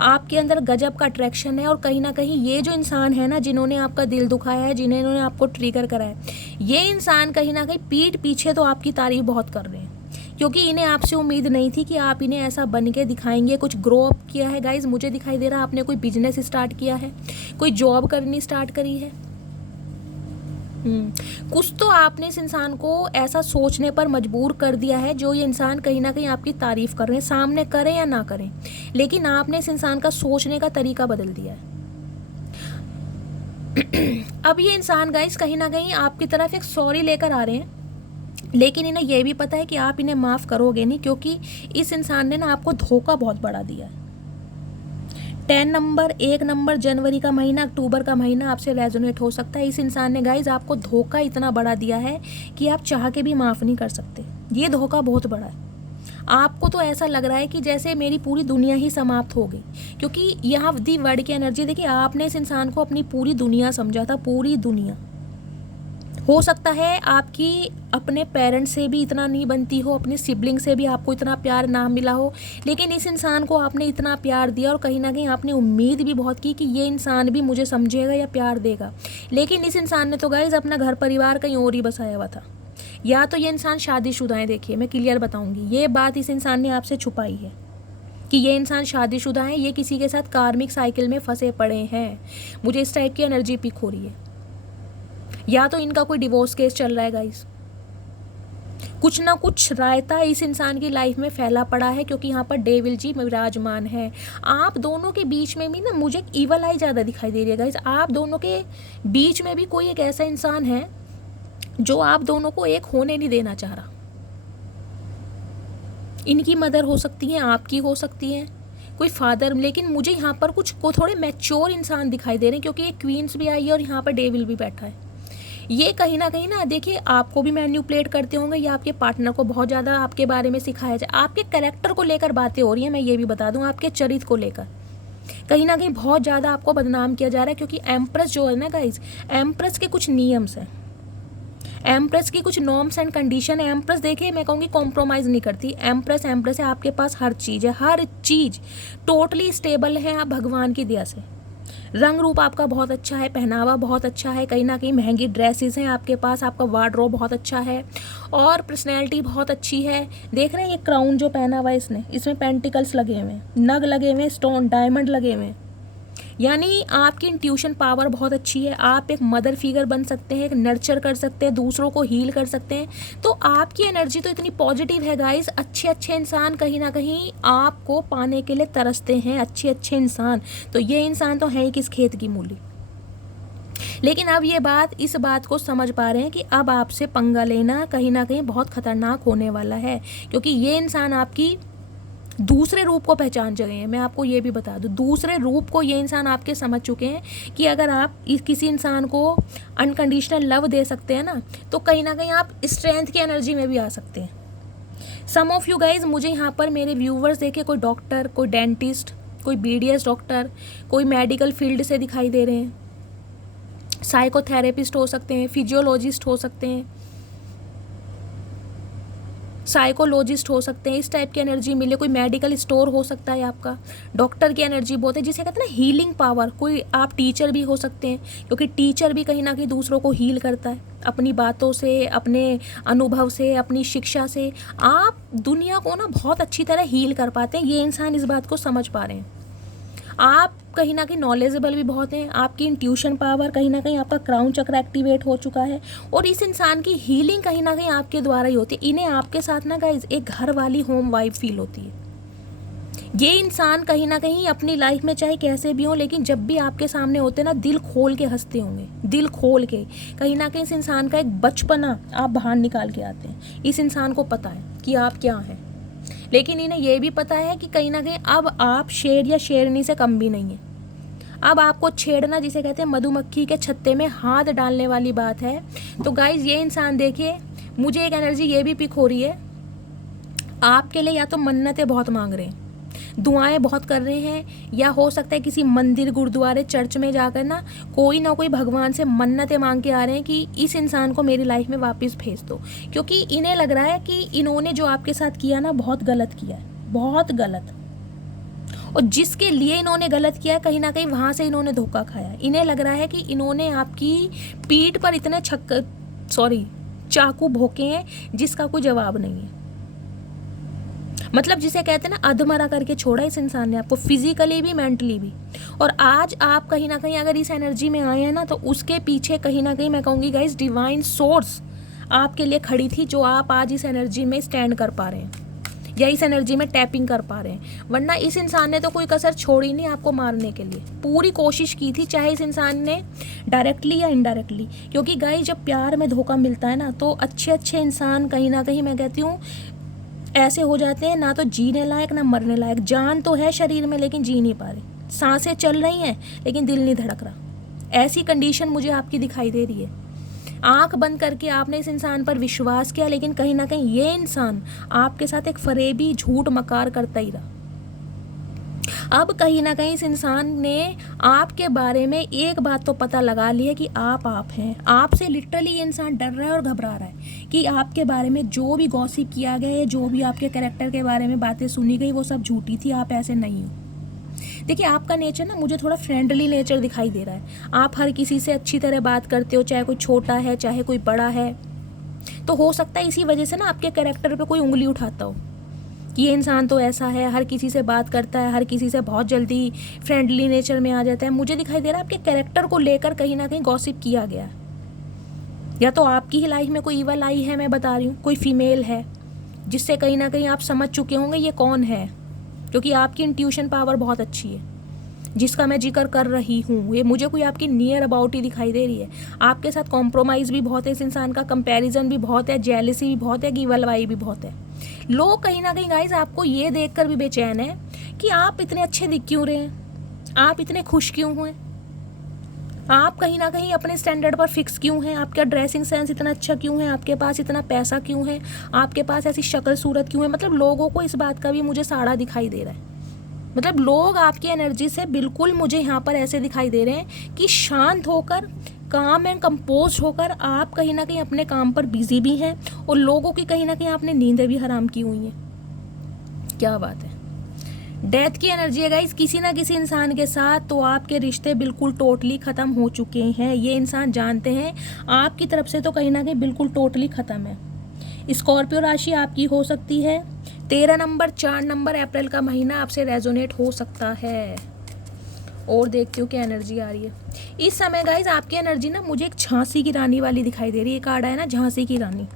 आपके अंदर गजब का अट्रैक्शन है। और कहीं ना कहीं ये जो इंसान है ना, जिन्होंने आपका दिल दुखाया है, जिन्होंने आपको ट्रिगर करा है, ये इंसान कहीं ना कहीं पीठ पीछे तो आपकी तारीफ बहुत कर रहे हैं, क्योंकि इन्हें आपसे उम्मीद नहीं थी कि आप इन्हें ऐसा बन के दिखाएंगे। कुछ ग्रो अप किया है गाइज, मुझे दिखाई दे रहा है आपने कोई बिजनेस स्टार्ट किया है, कोई जॉब करनी स्टार्ट करी है, कुछ तो आपने इस इंसान को ऐसा सोचने पर मजबूर कर दिया है, जो ये इंसान कहीं ना कहीं आपकी तारीफ कर रहे हैं, सामने करें या ना करें, लेकिन आपने इस इंसान का सोचने का तरीका बदल दिया है। अब ये इंसान गाइस कहीं ना कहीं आपकी तरफ एक सॉरी लेकर आ रहे हैं, लेकिन इन्हें यह भी पता है कि आप इन्हें माफ़ करोगे नहीं, क्योंकि इस इंसान ने ना आपको धोखा बहुत बड़ा दिया है। 10 नंबर, 1 नंबर, जनवरी का महीना, अक्टूबर का महीना आपसे रेजोनेट हो सकता है। इस इंसान ने गाइज आपको धोखा इतना बड़ा दिया है कि आप चाह के भी माफ़ नहीं कर सकते। ये धोखा बहुत बड़ा है। आपको तो ऐसा लग रहा है कि जैसे मेरी पूरी दुनिया ही समाप्त हो गई, क्योंकि यहाँ दी वर्ड की एनर्जी देखिए, आपने इस इंसान को अपनी पूरी दुनिया समझा था, पूरी दुनिया। हो सकता है आपकी अपने पेरेंट्स से भी इतना नहीं बनती हो, अपने सिबलिंग से भी आपको इतना प्यार ना मिला हो, लेकिन इस इंसान को आपने इतना प्यार दिया और कहीं ना कहीं आपने उम्मीद भी बहुत की कि ये इंसान भी मुझे समझेगा या प्यार देगा। लेकिन इस इंसान ने तो गाइज अपना घर परिवार कहीं और ही बसाया हुआ था। या तो ये इंसान शादीशुदा है, देखिए मैं क्लियर बताऊँगी, ये बात इस इंसान ने आपसे छुपाई है कि ये इंसान शादीशुदा है, ये किसी के साथ कार्मिक साइकिल में फंसे पड़े हैं। मुझे इस टाइप की एनर्जी पिक हो रही है। या तो इनका कोई डिवोर्स केस चल रहा है गाइस, कुछ ना कुछ रायता इस इंसान की लाइफ में फैला पड़ा है, क्योंकि यहाँ पर डेविल जी विराजमान है। आप दोनों के बीच में भी ना मुझे एक ईवल आई ज़्यादा दिखाई दे रही है गाइस। आप दोनों के बीच में भी कोई एक ऐसा इंसान है जो आप दोनों को एक होने नहीं देना चाह रहा। इनकी मदर हो सकती है, आपकी हो सकती है, कोई फादर, लेकिन मुझे यहाँ पर कुछ को थोड़े मैच्योर इंसान दिखाई दे रहे हैं, क्योंकि ये क्वींस भी आई है और यहाँ पर डेविल भी बैठा है। ये कहीं ना देखिए आपको भी मैन्युपुलेट करते होंगे, या आपके पार्टनर को बहुत ज़्यादा आपके बारे में सिखाया जाए। आपके कैरेक्टर को लेकर बातें हो रही हैं, मैं ये भी बता दूं, आपके चरित्र को लेकर कहीं ना कहीं बहुत ज़्यादा आपको बदनाम किया जा रहा है। क्योंकि एम्प्रेस जो है ना गाइज, एम्प्रेस के कुछ नियम्स हैं, एम्प्रेस की कुछ नॉर्म्स एंड कंडीशन है। एम्प्रेस देखिए मैं कहूँगी कॉम्प्रोमाइज़ नहीं करती। एम्प्रेस है, आपके पास हर चीज़ है, हर चीज़ टोटली स्टेबल है, आप भगवान की दया से। रंग रूप आपका बहुत अच्छा है, पहनावा बहुत अच्छा है, कहीं ना कहीं महंगी ड्रेसेस हैं आपके पास, आपका वार्डरोब बहुत अच्छा है और पर्सनैलिटी बहुत अच्छी है। देख रहे हैं ये क्राउन जो पहना हुआ है इसने, इसमें पेंटिकल्स लगे हुए हैं, नग लगे हुए हैं, स्टोन डायमंड लगे हुए हैं, यानी आपकी इंट्यूशन पावर बहुत अच्छी है। आप एक मदर फिगर बन सकते हैं, एक नर्चर कर सकते हैं, दूसरों को हील कर सकते हैं। तो आपकी एनर्जी तो इतनी पॉजिटिव है गाइस। अच्छे अच्छे इंसान कहीं ना कहीं आपको पाने के लिए तरसते हैं, अच्छे अच्छे इंसान। तो ये इंसान तो है ही किस खेत की मूली। लेकिन अब ये बात, इस बात को समझ पा रहे हैं कि अब आपसे पंगा लेना कहीं ना कहीं बहुत खतरनाक होने वाला है, क्योंकि ये इंसान आपकी दूसरे रूप को पहचान चुके हैं। मैं आपको ये भी बता दूं, दूसरे रूप को ये इंसान आपके समझ चुके हैं कि अगर आप किसी इंसान को अनकंडीशनल लव दे सकते हैं ना, तो कहीं ना कहीं आप स्ट्रेंथ की एनर्जी में भी आ सकते हैं। सम ऑफ यू गाइज, मुझे यहाँ पर मेरे व्यूवर्स देखे कोई डॉक्टर, कोई डेंटिस्ट, कोई BDS डॉक्टर, कोई मेडिकल फील्ड से दिखाई दे रहे हैं, साइकोथेरेपिस्ट हो सकते हैं, फिजियोलॉजिस्ट हो सकते हैं, साइकोलॉजिस्ट हो सकते हैं। इस टाइप की एनर्जी मिले, कोई मेडिकल स्टोर हो सकता है आपका, डॉक्टर की एनर्जी बहुत है, जिसे कहते हैं ना हीलिंग पावर। कोई आप टीचर भी हो सकते हैं, क्योंकि टीचर भी कहीं ना कहीं दूसरों को हील करता है अपनी बातों से, अपने अनुभव से, अपनी शिक्षा से। आप दुनिया को ना बहुत अच्छी तरह हील कर पाते हैं, ये इंसान इस बात को समझ पा रहे हैं। आप कहीं ना कहीं नॉलेजेबल भी बहुत हैं, आपकी इंट्यूशन पावर, कहीं ना कहीं आपका क्राउन चक्र एक्टिवेट हो चुका है, और इस इंसान की हीलिंग कहीं ना कहीं आपके द्वारा ही होती है। इन्हें आपके साथ ना गाइज एक घर वाली होम वाइफ फील होती है। ये इंसान कहीं ना कहीं अपनी लाइफ में चाहे कैसे भी हो, लेकिन जब भी आपके सामने होते ना दिल खोल के हंसते होंगे, दिल खोल के। कहीं ना कहीं इस इंसान का एक बचपना आप बाहर निकाल के आते हैं। इस इंसान को पता है कि आप क्या हैं, लेकिन इन्हें यह भी पता है कि कहीं ना कहीं अब आप शेर या शेरनी से कम भी नहीं है। अब आपको छेड़ना, जिसे कहते हैं मधुमक्खी के छत्ते में हाथ डालने वाली बात है। तो गाइज ये इंसान देखिए, मुझे एक एनर्जी ये भी पिक हो रही है, आपके लिए या तो मन्नतें बहुत मांग रहे हैं, दुआएं बहुत कर रहे हैं, या हो सकता है किसी मंदिर, गुरुद्वारे, चर्च में जाकर ना कोई भगवान से मन्नतें मांग के आ रहे हैं कि इस इंसान को मेरी लाइफ में वापस भेज दो। क्योंकि इन्हें लग रहा है कि इन्होंने जो आपके साथ किया ना बहुत गलत किया है, बहुत गलत। और जिसके लिए इन्होंने गलत किया है, कहीं ना कहीं वहाँ से इन्होंने धोखा खाया। इन्हें लग रहा है कि इन्होंने आपकी पीठ पर इतने चाकू भोंके हैं जिसका कोई जवाब नहीं है। मतलब जिसे कहते हैं ना अधमरा करके छोड़ा इस इंसान ने आपको, फिजिकली भी मेंटली भी। और आज आप कहीं ना कहीं अगर इस एनर्जी में आए हैं ना, तो उसके पीछे कहीं ना कहीं मैं कहूँगी गाइस डिवाइन सोर्स आपके लिए खड़ी थी, जो आप आज इस एनर्जी में स्टैंड कर पा रहे हैं या इस एनर्जी में टैपिंग कर पा रहे हैं। वरना इस इंसान ने तो कोई कसर छोड़ी नहीं आपको मारने के लिए, पूरी कोशिश की थी, चाहे इस इंसान ने डायरेक्टली या इनडायरेक्टली। क्योंकि गाइस जब प्यार में धोखा मिलता है ना, तो अच्छे अच्छे इंसान कहीं ना कहीं मैं कहती हूँ ऐसे हो जाते हैं, ना तो जीने लायक ना मरने लायक। जान तो है शरीर में लेकिन जी नहीं पा रहे, सांसें चल रही हैं लेकिन दिल नहीं धड़क रहा। ऐसी कंडीशन मुझे आपकी दिखाई दे रही है। आंख बंद करके आपने इस इंसान पर विश्वास किया, लेकिन कहीं ना कहीं ये इंसान आपके साथ एक फरेबी झूठ मकार करता ही रहा। अब कहीं ना कहीं इस इंसान ने आपके बारे में एक बात तो पता लगा ली है कि आप हैं। आपसे लिटरली ये इंसान डर रहा है और घबरा रहा है कि आपके बारे में जो भी गॉसिप किया गया है, जो भी आपके कैरेक्टर के बारे में बातें सुनी गई, वो सब झूठी थी, आप ऐसे नहीं हो। देखिए आपका नेचर ना मुझे थोड़ा फ्रेंडली नेचर दिखाई दे रहा है। आप हर किसी से अच्छी तरह बात करते हो, चाहे कोई छोटा है चाहे कोई बड़ा है। तो हो सकता है इसी वजह से ना आपके कैरेक्टर पे कोई उंगली उठाता हो कि ये इंसान तो ऐसा है, हर किसी से बात करता है, हर किसी से बहुत जल्दी फ्रेंडली नेचर में आ जाता है। मुझे दिखाई दे रहा है आपके कैरेक्टर को लेकर कहीं ना कहीं गॉसिप किया गया है। या तो आपकी ही लाइफ में कोई ईवल आई है, मैं बता रही हूँ, कोई फीमेल है जिससे कहीं ना कहीं आप समझ चुके होंगे ये कौन है, क्योंकि आपकी इंट्यूशन पावर बहुत अच्छी है जिसका मैं जिक्र कर रही हूँ। ये मुझे कोई आपकी नियर अबाउट ही दिखाई दे रही है। आपके साथ कॉम्प्रोमाइज़ भी बहुत है इस इंसान का, कंपैरिजन भी बहुत है, जेलसी भी बहुत है, ईवल वाई भी बहुत है। लोग कहीं ना कहीं गाइज आपको ये देखकर भी बेचैन है कि आप इतने अच्छे दिख क्यों रहे हैं, आप इतने खुश क्यों हुए, आप कहीं ना कहीं अपने स्टैंडर्ड पर फिक्स क्यों हैं, आपका ड्रेसिंग सेंस इतना अच्छा क्यों है, आपके पास इतना पैसा क्यों है, आपके पास ऐसी शक्ल सूरत क्यों है। मतलब लोगों को इस बात का भी मुझे साड़ा दिखाई दे रहा है। मतलब लोग आपकी एनर्जी से बिल्कुल मुझे यहाँ पर ऐसे दिखाई दे रहे हैं कि शांत होकर, काम एंड कंपोज होकर आप कहीं ना कहीं अपने काम पर बिजी भी हैं, और लोगों की कहीं ना कहीं आपने नींदें भी हराम की हुई हैं। क्या बात है। डेथ की एनर्जी है गाइस किसी ना किसी इंसान के साथ, तो आपके रिश्ते बिल्कुल टोटली ख़त्म हो चुके हैं। ये इंसान जानते हैं आपकी तरफ से तो कहीं ना कहीं बिल्कुल टोटली ख़त्म है। स्कॉर्पियो राशि आपकी हो सकती है। 13 नंबर 4 नंबर अप्रैल का महीना आपसे रेजोनेट हो सकता है। और देखती हूँ क्या एनर्जी आ रही है इस समय गाइज। आपकी एनर्जी ना मुझे एक झांसी की रानी वाली दिखाई दे रही है। कार्ड है ना झांसी की रानी,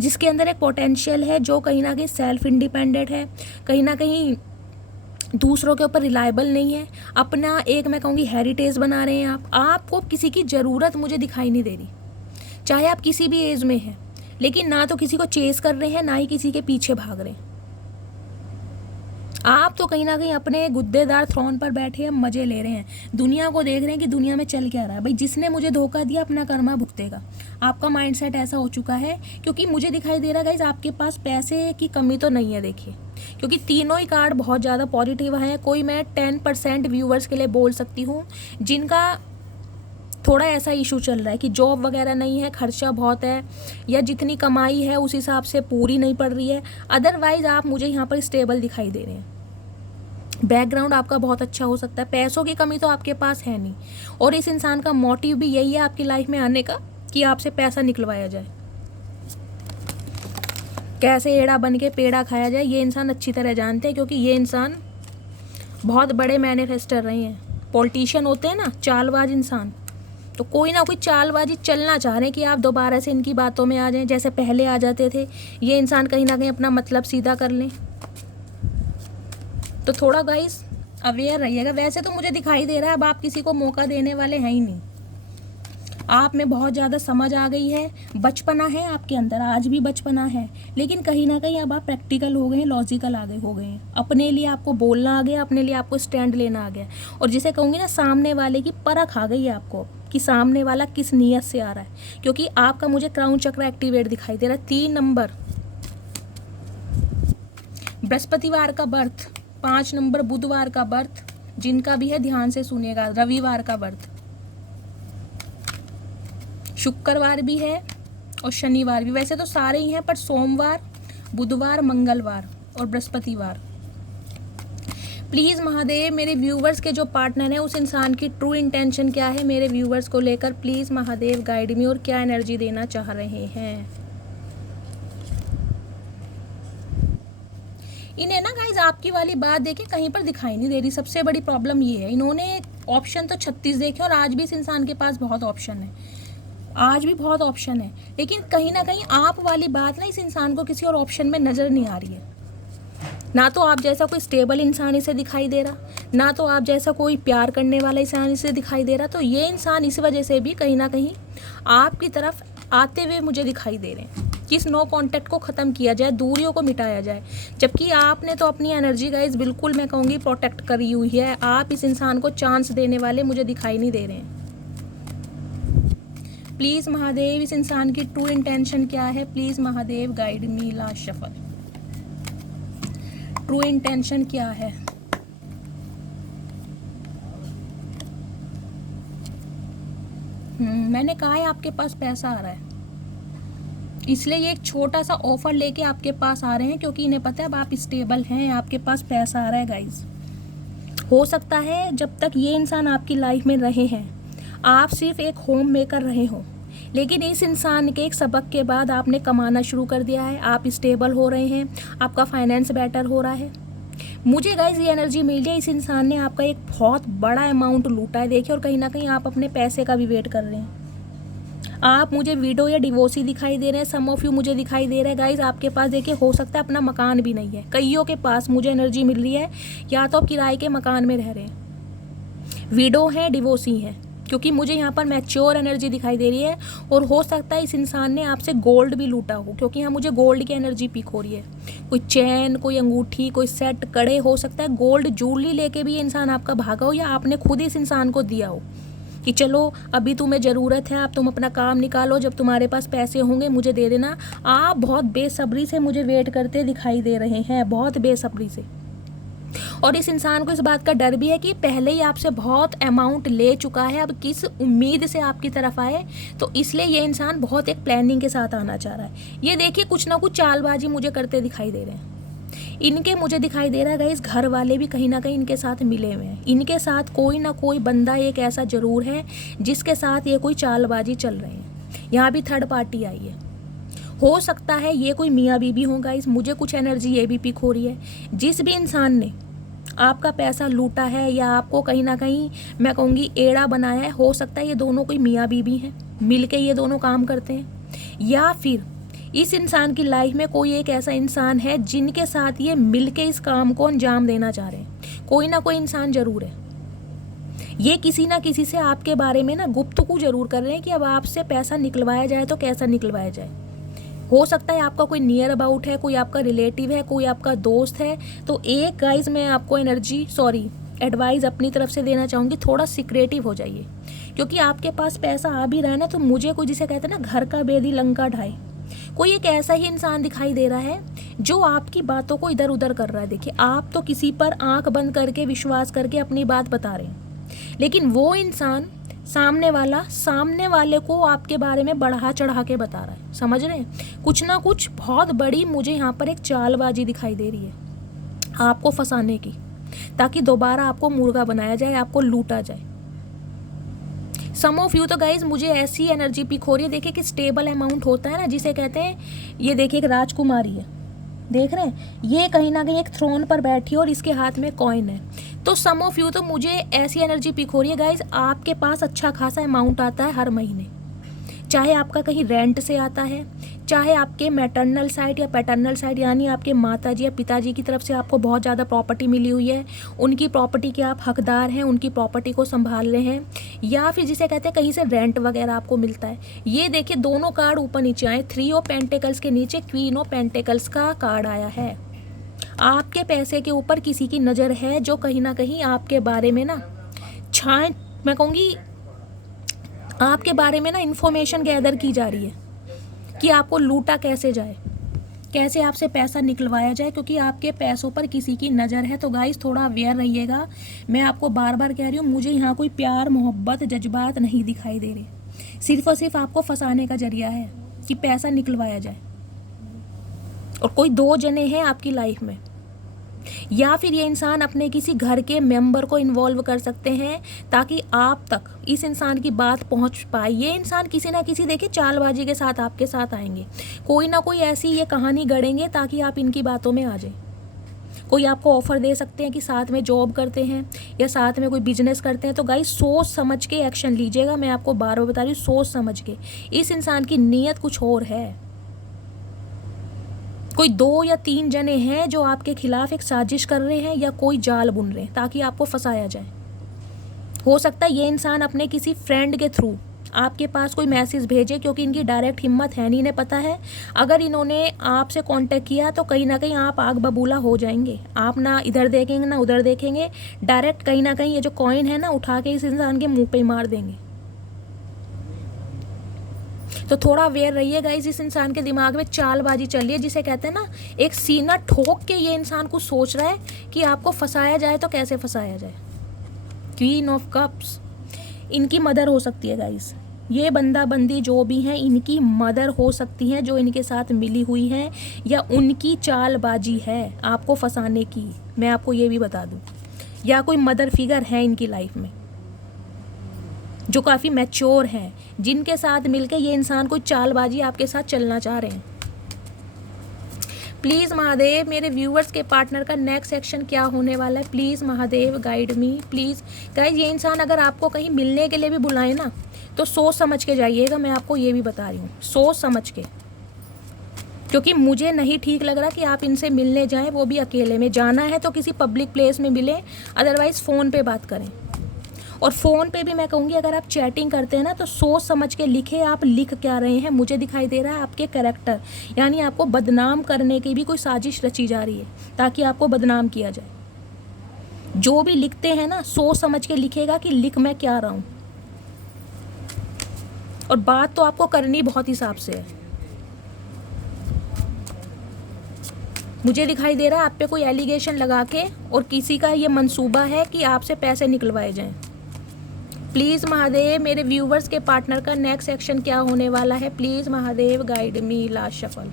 जिसके अंदर एक पोटेंशियल है, जो कहीं ना कहीं सेल्फ इंडिपेंडेंट है, कहीं ना कहीं दूसरों के ऊपर रिलायबल नहीं है, अपना एक मैं कहूँगी हेरिटेज बना रहे हैं। आपको किसी की ज़रूरत मुझे दिखाई नहीं दे रही, चाहे आप किसी भी एज में हैं, लेकिन ना तो किसी को चेस कर रहे हैं ना ही किसी के पीछे भाग रहे हैं। आप तो कहीं ना कहीं अपने गुद्देदार थ्रोन पर बैठे हैं, मज़े ले रहे हैं, दुनिया को देख रहे हैं कि दुनिया में चल क्या रहा है। भाई जिसने मुझे धोखा दिया अपना कर्मा भुगतेगा। आपका माइंडसेट ऐसा हो चुका है, क्योंकि मुझे दिखाई दे रहा है गाइस आपके पास पैसे की कमी तो नहीं है। देखिए क्योंकि तीनों ही कार्ड बहुत ज़्यादा पॉजिटिव हैं। कोई मैं 10% व्यूवर्स के लिए बोल सकती हूँ जिनका थोड़ा ऐसा इशू चल रहा है कि जॉब वगैरह नहीं है, खर्चा बहुत है, या जितनी कमाई है उस हिसाब से पूरी नहीं पड़ रही है। अदरवाइज़ आप मुझे यहाँ पर स्टेबल दिखाई दे रहे हैं। बैकग्राउंड आपका बहुत अच्छा हो सकता है, पैसों की कमी तो आपके पास है नहीं, और इस इंसान का मोटिव भी यही है आपकी लाइफ में आने का कि आपसे पैसा निकलवाया जाए, कैसे एड़ा बन के पेड़ा खाया जाए। ये इंसान अच्छी तरह जानते हैं, क्योंकि ये इंसान बहुत बड़े मैनिफेस्टर रहे हैं। पॉलिटिशियन होते हैं ना, चालबाज इंसान, तो कोई ना कोई चालबाजी चलना चाह रहे हैं कि आप दोबारा से इनकी बातों में आ जाएं, जैसे पहले आ जाते थे। ये इंसान कहीं ना कहीं अपना मतलब सीधा कर लें। तो थोड़ा गाइस अवेयर रहिएगा। वैसे तो मुझे दिखाई दे रहा है अब आप किसी को मौका देने वाले हैं ही नहीं, आप में बहुत ज़्यादा समझ आ गई है, बचपना है आपके अंदर, आज भी बचपना है, लेकिन कहीं ना कहीं अब आप प्रैक्टिकल हो गए हैं, लॉजिकल आगे हो गए हैं, अपने लिए आपको बोलना आ गया, अपने लिए आपको स्टैंड लेना आ गया, और जिसे कहूँगी ना सामने वाले की परख आ गई है आपको कि सामने वाला किस नीयत से आ रहा है। क्योंकि आपका मुझे क्राउन चक्र एक्टिवेट दिखाई दे रहा है, 3 नंबर बृहस्पतिवार का बर्थ, 5 नंबर बुधवार का बर्थ, जिनका भी है ध्यान से सुनिएगा, रविवार का बर्थ, शुक्रवार भी है और शनिवार भी, वैसे तो सारे ही हैं पर सोमवार, बुधवार, मंगलवार और बृहस्पतिवार। प्लीज़ महादेव मेरे व्यूवर्स के जो पार्टनर हैं उस इंसान की ट्रू इंटेंशन क्या है मेरे व्यूवर्स को लेकर, प्लीज़ महादेव गाइड मी, और क्या एनर्जी देना चाह रहे हैं। इन्हें ना गाइज आपकी वाली बात देखिए कहीं पर दिखाई नहीं दे रही, सबसे बड़ी प्रॉब्लम ये है। इन्होंने ऑप्शन तो 36 देखे और आज भी इस इंसान के पास बहुत ऑप्शन है, आज भी बहुत ऑप्शन है, लेकिन कहीं ना कहीं आप वाली बात ना इस इंसान को किसी और ऑप्शन में नज़र नहीं आ रही है। ना तो आप जैसा कोई स्टेबल इंसान इसे दिखाई दे रहा, ना तो आप जैसा कोई प्यार करने वाला इंसान इसे दिखाई दे रहा। तो ये इंसान इस वजह से भी कहीं ना कहीं आपकी तरफ आते हुए मुझे दिखाई दे रहे हैं कि इस नो कॉन्टैक्ट को ख़त्म किया जाए, दूरियों को मिटाया जाए। जबकि आपने तो अपनी एनर्जी गाइस बिल्कुल मैं कहूँगी प्रोटेक्ट करी हुई है, आप इस इंसान को चांस देने वाले मुझे दिखाई नहीं दे रहे हैं। प्लीज़ महादेव इस इंसान की ट्रू इंटेंशन क्या है, please Mahadev guide me, last shuffle, true intention क्या है। मैंने कहा है आपके पास पैसा आ रहा है, इसलिए ये एक छोटा सा ऑफर लेके आपके पास आ रहे हैं, क्योंकि इन्हें पता है अब आप स्टेबल हैं, आपके पास पैसा आ रहा है गाइज। हो सकता है जब तक ये इंसान आपकी लाइफ में रहे हैं आप सिर्फ एक होम मेकर रहे हो, लेकिन इस इंसान के एक सबक के बाद आपने कमाना शुरू कर दिया है, आप स्टेबल हो रहे हैं, आपका फाइनेंस बेटर हो रहा है। मुझे गाइज ये एनर्जी मिल रही है, इस इंसान ने आपका एक बहुत बड़ा अमाउंट लूटा है देखिए, और कहीं ना कहीं आप अपने पैसे का भी वेट कर रहे हैं। आप मुझे विडो या डिवोर्सी दिखाई दे रहे हैं, सम ऑफ यू मुझे दिखाई दे रहे हैं गाइज आपके पास देखिए हो सकता है अपना मकान भी नहीं है, कईयों के पास मुझे एनर्जी मिल रही है या तो आप किराए के मकान में रह रहे हैं, विडो हैं, डिवोर्सी हैं, क्योंकि मुझे यहाँ पर मैच्योर एनर्जी दिखाई दे रही है। और हो सकता है इस इंसान ने आपसे गोल्ड भी लूटा हो, क्योंकि यहाँ मुझे गोल्ड की एनर्जी पिक हो रही है, कोई चैन, कोई अंगूठी, कोई सेट, कड़े, हो सकता है गोल्ड ज्वेलरी लेके भी ये इंसान आपका भागा हो, या आपने खुद इस इंसान को दिया हो कि चलो अभी तुम्हें ज़रूरत है, अब तुम अपना काम निकालो, जब तुम्हारे पास पैसे होंगे मुझे दे देना। आप बहुत बेसब्री से मुझे वेट करते दिखाई दे रहे हैं, बहुत बेसब्री से। और इस इंसान को इस बात का डर भी है कि पहले ही आपसे बहुत अमाउंट ले चुका है, अब किस उम्मीद से आपकी तरफ आए, तो इसलिए ये इंसान बहुत एक प्लानिंग के साथ आना चाह रहा है। ये देखिए कुछ ना कुछ चालबाजी मुझे करते दिखाई दे रहे हैं। इनके मुझे दिखाई दे रहा है गाइस घर वाले भी कहीं ना कहीं इनके साथ मिले हुए हैं, इनके साथ कोई ना कोई बंदा एक ऐसा जरूर है जिसके साथ ये कोई चालबाजी चल रही है। यहाँ भी थर्ड पार्टी आई है, हो सकता है ये कोई मियाँ बीबी हो गाइस, मुझे कुछ एनर्जी ये भी पिक हो रही है। जिस भी इंसान ने आपका पैसा लूटा है या आपको कहीं ना कहीं मैं कहूँगी एड़ा बनाया है, हो सकता है ये दोनों कोई मियाँ बीबी हैं, मिलके ये दोनों काम करते हैं, या फिर इस इंसान की लाइफ में कोई एक ऐसा इंसान है जिनके साथ ये मिलके इस काम को अंजाम देना चाह रहे हैं। कोई ना कोई इंसान जरूर है, ये किसी ना किसी से आपके बारे में ना गुफ्तगू जरूर कर रहे हैं कि अब आपसे पैसा निकलवाया जाए तो कैसा निकलवाया जाए। हो सकता है आपका कोई नियर अबाउट है, कोई आपका रिलेटिव है, कोई आपका दोस्त है। तो एक गाइज मैं आपको एडवाइस अपनी तरफ से देना चाहूँगी, थोड़ा सिक्रेटिव हो जाइए, क्योंकि आपके पास पैसा आ भी रहा है ना, तो मुझे कोई जिसे कहते हैं ना घर का बेदी लंका ढाई, कोई एक ऐसा ही इंसान दिखाई दे रहा है जो आपकी बातों को इधर उधर कर रहा है। देखिए आप तो किसी पर आंख बंद करके विश्वास करके अपनी बात बता रहे हैं, लेकिन वो इंसान सामने वाले को आपके बारे में बढ़ा चढ़ा के बता रहा है, समझ रहे हैं? कुछ ना कुछ बहुत बड़ी मुझे यहाँ पर एक चालबाजी दिखाई दे रही है आपको फंसाने की, ताकि दोबारा आपको मुर्गा बनाया जाए, आपको लूटा जाए। सम ऑफ यू तो गाइज मुझे ऐसी एनर्जी पिक हो रही है, देखिए कि स्टेबल अमाउंट होता है ना जिसे कहते हैं, ये देखिए एक राजकुमारी है, देख रहे हैं, ये कहीं ना कहीं एक थ्रोन पर बैठी है और इसके हाथ में कॉइन है। तो सम ऑफ यू तो मुझे ऐसी एनर्जी पिक हो रही है गाइज, आपके पास अच्छा खासा अमाउंट आता है हर महीने, चाहे आपका कहीं रेंट से आता है, चाहे आपके मैटरनल साइड या पैटर्नल साइड यानी आपके माताजी या पिताजी की तरफ से आपको बहुत ज़्यादा प्रॉपर्टी मिली हुई है, उनकी प्रॉपर्टी के आप हकदार हैं, उनकी प्रॉपर्टी को संभाल रहे हैं, या फिर जिसे कहते हैं कहीं से रेंट वगैरह आपको मिलता है। ये देखिए दोनों कार्ड ऊपर नीचे आए, 3 ऑफ पेंटिकल्स के नीचे क्वीन ऑफ पेंटिकल्स का कार्ड आया है। आपके पैसे के ऊपर किसी की नज़र है जो कहीं ना कहीं आपके बारे में ना मैं कहूँगी आपके बारे में ना इंफॉर्मेशन गैदर की जा रही है कि आपको लूटा कैसे जाए, कैसे आपसे पैसा निकलवाया जाए, क्योंकि आपके पैसों पर किसी की नज़र है। तो गाइस थोड़ा अवेयर रहिएगा। मैं आपको बार बार कह रही हूँ, मुझे यहाँ कोई प्यार मोहब्बत जज्बात नहीं दिखाई दे रहे, सिर्फ और सिर्फ आपको फंसाने का जरिया है कि पैसा निकलवाया जाए। और कोई 2 जने हैं आपकी लाइफ में, या फिर ये इंसान अपने किसी घर के मेंबर को इन्वॉल्व कर सकते हैं ताकि आप तक इस इंसान की बात पहुंच पाए। ये इंसान किसी ना किसी देखिए चालबाजी के साथ आपके साथ आएंगे, कोई ना कोई ऐसी ये कहानी गढ़ेंगे ताकि आप इनकी बातों में आ जाए। कोई आपको ऑफर दे सकते हैं कि साथ में जॉब करते हैं या साथ में कोई बिजनेस करते हैं। तो गाइस सोच समझ के एक्शन लीजिएगा। मैं आपको बार बार बता रही हूँ, सोच समझ के। इस इंसान की नीयत कुछ और है। कोई 2 या 3 जने हैं जो आपके खिलाफ एक साजिश कर रहे हैं या कोई जाल बुन रहे हैं ताकि आपको फंसाया जाए। हो सकता है ये इंसान अपने किसी फ्रेंड के थ्रू आपके पास कोई मैसेज भेजे, क्योंकि इनकी डायरेक्ट हिम्मत है नहीं, इन्हें पता है अगर इन्होंने आपसे कांटेक्ट किया तो कहीं ना कहीं आप आग बबूला हो जाएंगे। आप ना इधर देखेंगे ना उधर देखेंगे, डायरेक्ट कहीं ना कहीं ये जो कॉइन है ना उठा के इस इंसान के मुंह पे मार देंगे। तो थोड़ा अवेयर रहिएगा। इस इंसान के दिमाग में चालबाजी चल रही है, जिसे कहते हैं ना एक सीना ठोक के ये इंसान कुछ सोच रहा है कि आपको फंसाया जाए तो कैसे फंसाया जाए। क्वीन ऑफ कप्स इनकी मदर हो सकती है गाइस। ये बंदा बंदी जो भी हैं इनकी मदर हो सकती हैं जो इनके साथ मिली हुई हैं, या उनकी चालबाजी है आपको फंसाने की। मैं आपको ये भी बता दूं, या कोई मदर फिगर है इनकी लाइफ में जो काफ़ी मैच्योर हैं, जिनके साथ मिलके ये इंसान कोई चालबाजी आपके साथ चलना चाह रहे हैं। प्लीज़ महादेव मेरे व्यूवर्स के पार्टनर का नेक्स्ट सेक्शन क्या होने वाला है, please Mahadev guide me please. Guys ये इंसान अगर आपको कहीं मिलने के लिए भी बुलाए ना तो सोच समझ के जाइएगा। मैं आपको ये भी बता रही हूँ, सोच समझ के, क्योंकि मुझे नहीं ठीक लग रहा कि आप इनसे मिलने जाएं, वो भी अकेले में। जाना है तो किसी पब्लिक प्लेस में मिलें, अदरवाइज़ फ़ोन पे बात करें। और फ़ोन पे भी मैं कहूँगी अगर आप चैटिंग करते हैं ना तो सोच समझ के लिखे आप लिख क्या रहे हैं। मुझे दिखाई दे रहा है आपके कैरेक्टर, यानी आपको बदनाम करने की भी कोई साजिश रची जा रही है ताकि आपको बदनाम किया जाए। जो भी लिखते हैं ना सोच समझ के लिखेगा कि लिख मैं क्या रहा हूँ, और बात तो आपको करनी बहुत हिसाब से है। मुझे दिखाई दे रहा है आप पे कोई एलिगेशन लगा के और किसी का ये मंसूबा है कि आपसे पैसे निकलवाए जाएं। प्लीज़ महादेव मेरे व्यूवर्स के पार्टनर का नेक्स्ट सेक्शन क्या होने वाला है, please Mahadev guide me last shuffle.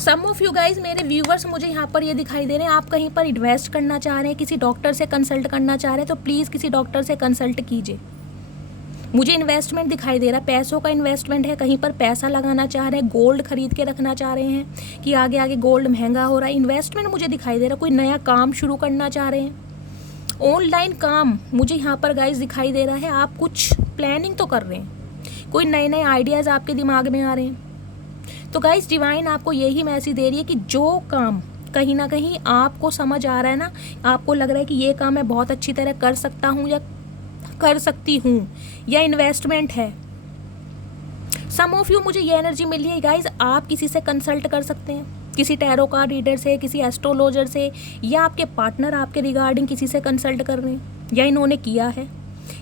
Some of you guys मेरे व्यूवर्स मुझे यहाँ पर ये दिखाई दे रहे हैं आप कहीं पर इन्वेस्ट करना चाह रहे हैं, किसी डॉक्टर से कंसल्ट करना चाह रहे हैं, तो प्लीज़ किसी डॉक्टर से कंसल्ट कीजिए। मुझे इन्वेस्टमेंट दिखाई दे रहा है, पैसों का इन्वेस्टमेंट है, कहीं पर पैसा लगाना चाह रहे हैं, गोल्ड खरीद के रखना चाह रहे हैं कि आगे आगे गोल्ड महंगा हो रहा है। इन्वेस्टमेंट मुझे दिखाई दे रहा है, कोई नया काम शुरू करना चाह रहे हैं, ऑनलाइन काम मुझे यहाँ पर गाइस दिखाई दे रहा है। आप कुछ प्लानिंग तो कर रहे हैं, कोई नए नए आइडियाज़ आपके दिमाग में आ रहे हैं। तो गाइस डिवाइन आपको यही मैसेज दे रही है कि जो काम कहीं ना कहीं आपको समझ आ रहा है ना, आपको लग रहा है कि ये काम मैं बहुत अच्छी तरह कर सकता हूँ या कर सकती हूँ, या इन्वेस्टमेंट है। सम ऑफ यू मुझे ये एनर्जी मिली है गाइज, आप किसी से कंसल्ट कर सकते हैं, किसी टैरो कार्ड रीडर से, किसी एस्ट्रोलॉजर से, या आपके पार्टनर आपके रिगार्डिंग किसी से कंसल्ट कर रहे हैं या इन्होंने किया है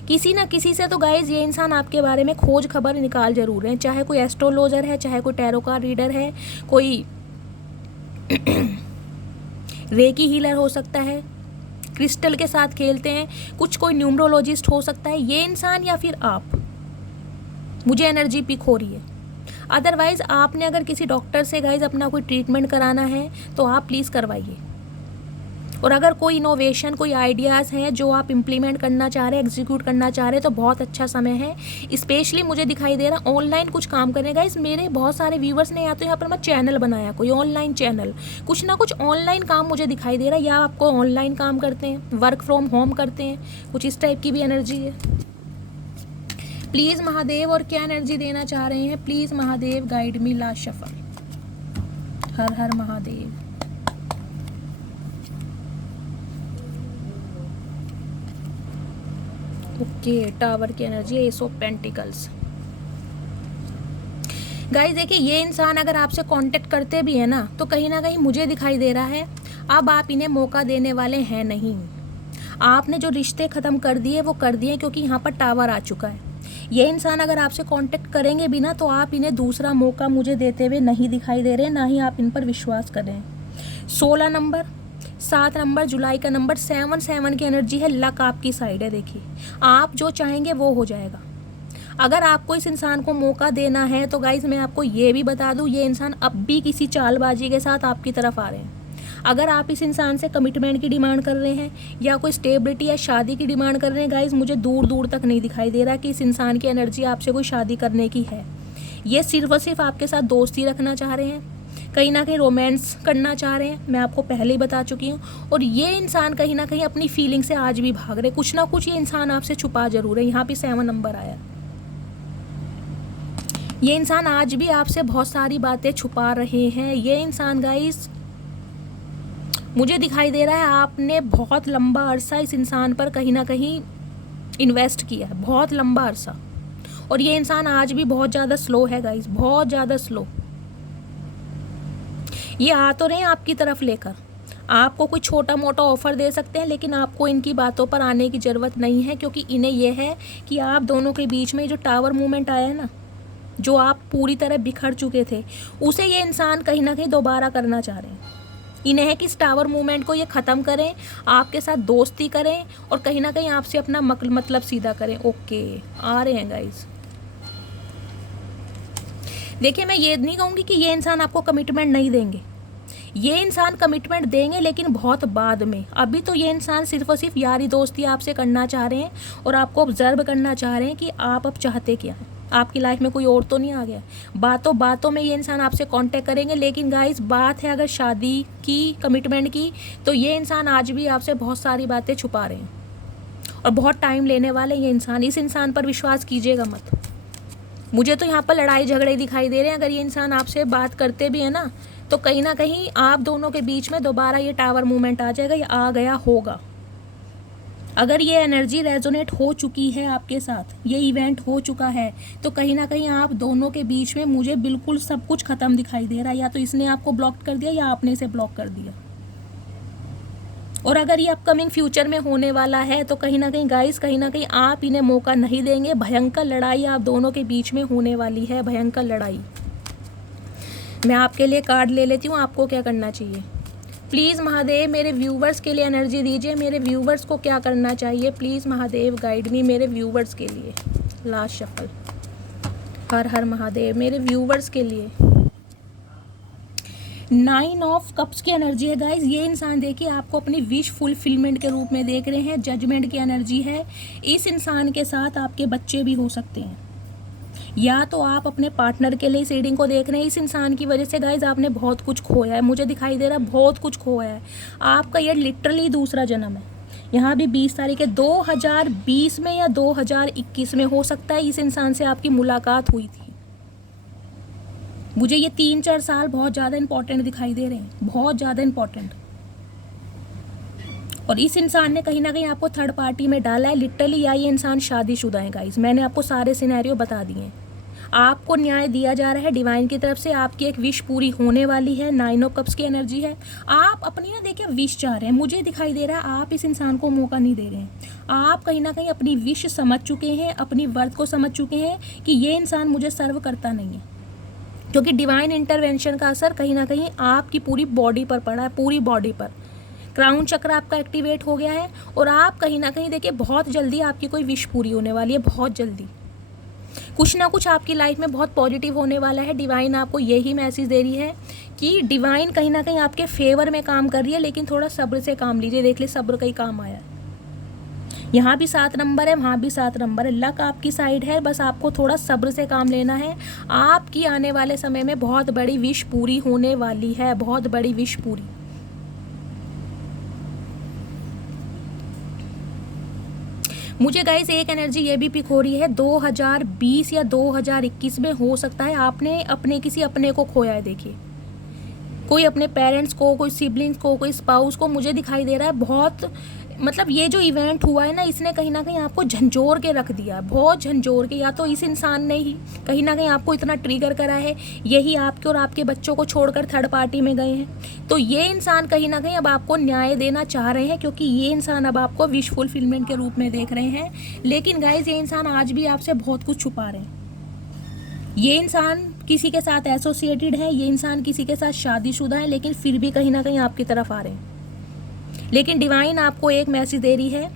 किसी ना किसी से। तो गाइज ये इंसान आपके बारे में खोज खबर निकाल जरूर रहे हैं, चाहे कोई एस्ट्रोलॉजर है, चाहे कोई टैरो कार्ड रीडर है, कोई रेकी हीलर हो सकता है, क्रिस्टल के साथ खेलते हैं, कुछ कोई न्यूमरोलॉजिस्ट हो सकता है ये इंसान, या फिर आप। मुझे एनर्जी पिक हो रही है। अदरवाइज़ आपने अगर किसी डॉक्टर से गाइज अपना कोई ट्रीटमेंट कराना है तो आप प्लीज़ करवाइए। और अगर कोई इनोवेशन, कोई आइडियाज़ हैं जो आप इम्प्लीमेंट करना चाह रहे हैं, एग्जीक्यूट करना चाह रहे हैं, तो बहुत अच्छा समय है। स्पेशली मुझे दिखाई दे रहा ऑनलाइन कुछ काम करने गाइज। मेरे बहुत सारे व्यूवर्स ने या तो यहाँ पर मैं चैनल बनाया, कोई ऑनलाइन चैनल, कुछ ना कुछ ऑनलाइन काम मुझे दिखाई दे रहा है, या आपको ऑनलाइन काम करते हैं, वर्क फ्रॉम होम करते हैं, कुछ इस टाइप की भी एनर्जी है। प्लीज़ महादेव, और क्या एनर्जी देना चाह रहे हैं please Mahadev, guide me last shuffle. हर हर महादेव। ओके, टावर की energy, ace of pentacles. Guys देखिए, ये इंसान अगर आपसे कांटेक्ट करते भी है ना, तो कहीं ना कहीं मुझे दिखाई दे रहा है अब आप इन्हें मौका देने वाले हैं नहीं। आपने जो रिश्ते ख़त्म कर दिए वो कर दिए, क्योंकि यहाँ पर टावर आ चुका है। ये इंसान अगर आपसे कांटेक्ट करेंगे भी ना, तो आप इन्हें दूसरा मौका मुझे देते हुए नहीं दिखाई दे रहे, ना ही आप इन पर विश्वास कर रहे हैं। 16 नंबर, 7 नंबर, जुलाई का नंबर, 7 की एनर्जी है। लक आपकी साइड है। देखिए, आप जो चाहेंगे वो हो जाएगा। अगर आपको इस इंसान को मौका देना है तो गाइज मैं आपको ये भी बता दूं, ये इंसान अब भी किसी चालबाजी के साथ आपकी तरफ आ रहे हैं। अगर आप इस इंसान से कमिटमेंट की डिमांड कर रहे हैं या कोई स्टेबिलिटी या शादी की डिमांड कर रहे हैं, गाइज मुझे दूर दूर तक नहीं दिखाई दे रहा कि इस इंसान की एनर्जी आपसे कोई शादी करने की है। ये सिर्फ और सिर्फ आपके साथ दोस्ती रखना चाह रहे हैं, कहीं ना कहीं रोमांस करना चाह रहे हैं, मैं आपको पहले ही बता चुकी हूँ। और ये इंसान कहीं ना कहीं अपनी फीलिंग से आज भी भाग रहे, कुछ ना कुछ ये इंसान आपसे छुपा जरूर है। यहाँ पे 7 नंबर आया। ये इंसान आज भी आपसे बहुत सारी बातें छुपा रहे हैं। ये इंसान गाइस मुझे दिखाई दे रहा है आपने बहुत लंबा अरसा इस इंसान पर कहीं ना कहीं इन्वेस्ट किया है, बहुत लंबा अरसा। और ये इंसान आज भी बहुत ज़्यादा स्लो है गाइस, बहुत ज़्यादा स्लो। ये आ तो रहे हैं आपकी तरफ लेकर, आपको कोई छोटा मोटा ऑफर दे सकते हैं, लेकिन आपको इनकी बातों पर आने की ज़रूरत नहीं है, क्योंकि इन्हें यह है कि आप दोनों के बीच में जो टावर मूवमेंट आया है ना, जो आप पूरी तरह बिखर चुके थे, उसे ये इंसान कहीं ना कहीं दोबारा करना चाह रहे हैं। इन्हें है कि इस टावर मूवमेंट को ये ख़त्म करें, आपके साथ दोस्ती करें और कहीं ना कहीं आपसे अपना मतलब सीधा करें। ओके, आ रहे हैं गाइस। देखिए, मैं ये नहीं कहूँगी कि ये इंसान आपको कमिटमेंट नहीं देंगे, ये इंसान कमिटमेंट देंगे, लेकिन बहुत बाद में। अभी तो ये इंसान सिर्फ और सिर्फ यारी दोस्ती आपसे करना चाह रहे हैं और आपको ऑब्जर्व करना चाह रहे हैं कि आप अब चाहते क्या हैं, आपकी लाइफ में कोई और तो नहीं आ गया। बातों में ये इंसान आपसे कांटेक्ट करेंगे, लेकिन गाइस बात है अगर शादी की, कमिटमेंट की, तो ये इंसान आज भी आपसे बहुत सारी बातें छुपा रहे हैं और बहुत टाइम लेने वाले ये इंसान। इस इंसान पर विश्वास कीजिएगा मत। मुझे तो यहाँ पर लड़ाई झगड़े दिखाई दे रहे हैं। अगर ये इंसान आपसे बात करते भी है ना, तो कहीं ना कहीं आप दोनों के बीच में दोबारा ये टावर मूवमेंट आ जाएगा, ये आ गया होगा। अगर ये एनर्जी रेजोनेट हो चुकी है आपके साथ, ये इवेंट हो चुका है, तो कहीं ना कहीं आप दोनों के बीच में मुझे बिल्कुल सब कुछ ख़त्म दिखाई दे रहा है। या तो इसने आपको ब्लॉक कर दिया या आपने इसे ब्लॉक कर दिया। और अगर ये अपकमिंग फ्यूचर में होने वाला है, तो कहीं ना कहीं गाइस, कहीं ना कहीं आप इन्हें मौका नहीं देंगे। भयंकर लड़ाई आप दोनों के बीच में होने वाली है, भयंकर लड़ाई। मैं आपके लिए कार्ड ले लेती हूँ, आपको क्या करना चाहिए प्लीज़ महादेव मेरे व्यूवर्स के लिए एनर्जी दीजिए। मेरे व्यूवर्स को क्या करना चाहिए प्लीज़ महादेव, गाइड मी मेरे व्यूवर्स के लिए। Last shuffle. हर हर महादेव मेरे व्यूवर्स के लिए। 9 ऑफ कप्स की एनर्जी है गाइज। ये इंसान देखिए आपको अपनी विश फुलफिलमेंट के रूप में देख रहे हैं। जजमेंट की एनर्जी है। इस इंसान के साथ आपके बच्चे भी हो सकते हैं, या तो आप अपने पार्टनर के लिए इस रीडिंग को देख रहे हैं। इस इंसान की वजह से गाइज आपने बहुत कुछ खोया है, मुझे दिखाई दे रहा है बहुत कुछ खोया है। आपका ये लिटरली दूसरा जन्म है। यहाँ भी 20 तारीख है, 2020 में या 2021 में हो सकता है इस इंसान से आपकी मुलाकात हुई थी। मुझे ये 3-4 साल बहुत ज़्यादा इंपॉर्टेंट दिखाई दे रहे हैं, बहुत ज़्यादा इंपॉर्टेंट। और इस इंसान ने कहीं ना कहीं आपको थर्ड पार्टी में डाला है लिटरली, या ये इंसान शादीशुदा है गाइस। मैंने आपको सारे सिनेरियो बता दिए हैं। आपको न्याय दिया जा रहा है डिवाइन की तरफ से, आपकी एक विश पूरी होने वाली है। 9 ऑफ कप्स की एनर्जी है। आप अपनी ना देखिए विश चाह रहे हैं, मुझे दिखाई दे रहा है आप इस इंसान को मौका नहीं दे रहे हैं। आप कहीं ना कहीं अपनी विश समझ चुके हैं, अपनी वर्थ को समझ चुके हैं कि ये इंसान मुझे सर्व करता नहीं है, क्योंकि डिवाइन इंटरवेंशन का असर कहीं ना कहीं आपकी पूरी बॉडी पर पड़ा है, पूरी बॉडी पर। क्राउन चक्र आपका एक्टिवेट हो गया है और आप कहीं ना कहीं देखिए बहुत जल्दी आपकी कोई विश पूरी होने वाली है, बहुत जल्दी। कुछ ना कुछ आपकी लाइफ में बहुत पॉजिटिव होने वाला है। डिवाइन आपको यही मैसेज दे रही है कि डिवाइन कहीं ना कहीं आपके फेवर में काम कर रही है, लेकिन थोड़ा सब्र से काम लीजिए। देख ले सब्र का ही काम आया है। यहाँ भी 7 नंबर है, वहाँ भी 7 नंबर है। लक आपकी साइड है, बस आपको थोड़ा सब्र से काम लेना है। आपकी आने वाले समय में बहुत बड़ी विश पूरी होने वाली है, बहुत बड़ी विश पूरी। मुझे गाइस एक एनर्जी ये भी पिक हो रही है 2020 या 2021 में, हो सकता है आपने अपने किसी अपने को खोया है। देखिए, कोई अपने पेरेंट्स को, कोई सिबलिंग्स को, कोई स्पाउस को, मुझे दिखाई दे रहा है बहुत, मतलब ये जो इवेंट हुआ है ना, इसने कहीं ना कहीं आपको झंझोर के रख दिया, बहुत झंझोर के। या तो इस इंसान ने ही कहीं ना कहीं आपको इतना ट्रिगर करा है, यही आपके और आपके बच्चों को छोड़कर थर्ड पार्टी में गए हैं। तो ये इंसान कहीं ना कहीं अब आपको न्याय देना चाह रहे हैं, क्योंकि ये इंसान अब आपको विश फुलफिलमेंट के रूप में देख रहे हैं। लेकिन गाइज, ये इंसान आज भी आपसे बहुत कुछ छुपा रहे हैं। ये इंसान किसी के साथ एसोसिएटेड है, ये इंसान किसी के साथ शादीशुदा है, लेकिन फिर भी कहीं ना कहीं आपकी तरफ आ रहे हैं। लेकिन डिवाइन आपको एक मैसेज दे रही है,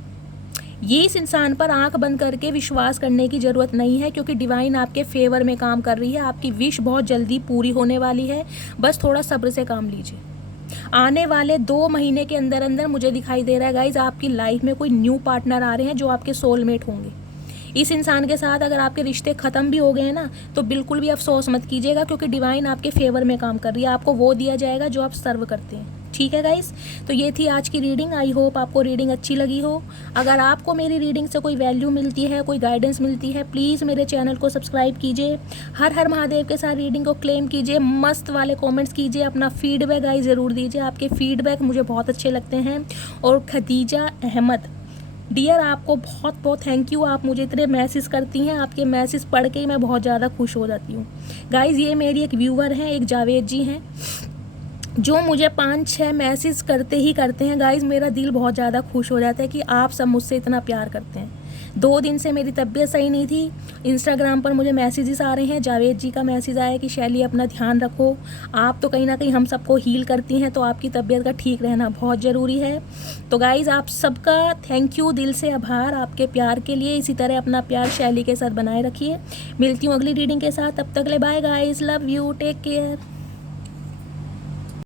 ये इस इंसान पर आंख बंद करके विश्वास करने की ज़रूरत नहीं है, क्योंकि डिवाइन आपके फेवर में काम कर रही है। आपकी विश बहुत जल्दी पूरी होने वाली है, बस थोड़ा सब्र से काम लीजिए। आने वाले 2 महीने के अंदर अंदर मुझे दिखाई दे रहा है गाइज, आपकी लाइफ में कोई न्यू पार्टनर आ रहे हैं जो आपके सोलमेट होंगे। इस इंसान के साथ अगर आपके रिश्ते ख़त्म भी हो गए हैं ना, तो बिल्कुल भी अफसोस मत कीजिएगा, क्योंकि डिवाइन आपके फेवर में काम कर रही है। आपको वो दिया जाएगा जो आप सर्व करते हैं। ठीक है गाइस, तो ये थी आज की रीडिंग। आई होप आपको रीडिंग अच्छी लगी हो। अगर आपको मेरी रीडिंग से कोई वैल्यू मिलती है, कोई गाइडेंस मिलती है, प्लीज़ मेरे चैनल को सब्सक्राइब कीजिए। हर हर महादेव के साथ रीडिंग को क्लेम कीजिए, मस्त वाले कमेंट्स कीजिए, अपना फीडबैक गाइस ज़रूर दीजिए। आपके फीडबैक मुझे बहुत अच्छे लगते हैं। और खदीजा अहमद डियर, आपको बहुत बहुत थैंक यू। आप मुझे इतने मैसेज करती हैं, आपके मैसेज पढ़ के ही मैं बहुत ज़्यादा खुश हो जाती हूँ। गाइज़, ये मेरी एक व्यूवर हैं, एक जावेद जी हैं, जो मुझे 5-6 मैसेज करते ही करते हैं। गाइज़, मेरा दिल बहुत ज़्यादा खुश हो जाता है कि आप सब मुझसे इतना प्यार करते हैं। 2 दिन से मेरी तबीयत सही नहीं थी, इंस्टाग्राम पर मुझे मैसेजेस आ रहे हैं। जावेद जी का मैसेज आया कि शैली अपना ध्यान रखो, आप तो कहीं ना कहीं हम सबको हील करती हैं, तो आपकी तबीयत का ठीक रहना बहुत ज़रूरी है। तो गाइज़, आप सबका थैंक यू, दिल से आभार आपके प्यार के लिए। इसी तरह अपना प्यार शैली के साथ बनाए रखिए। मिलती हूँ अगली रीडिंग के साथ, तब तक ले bye guys, love you, take care.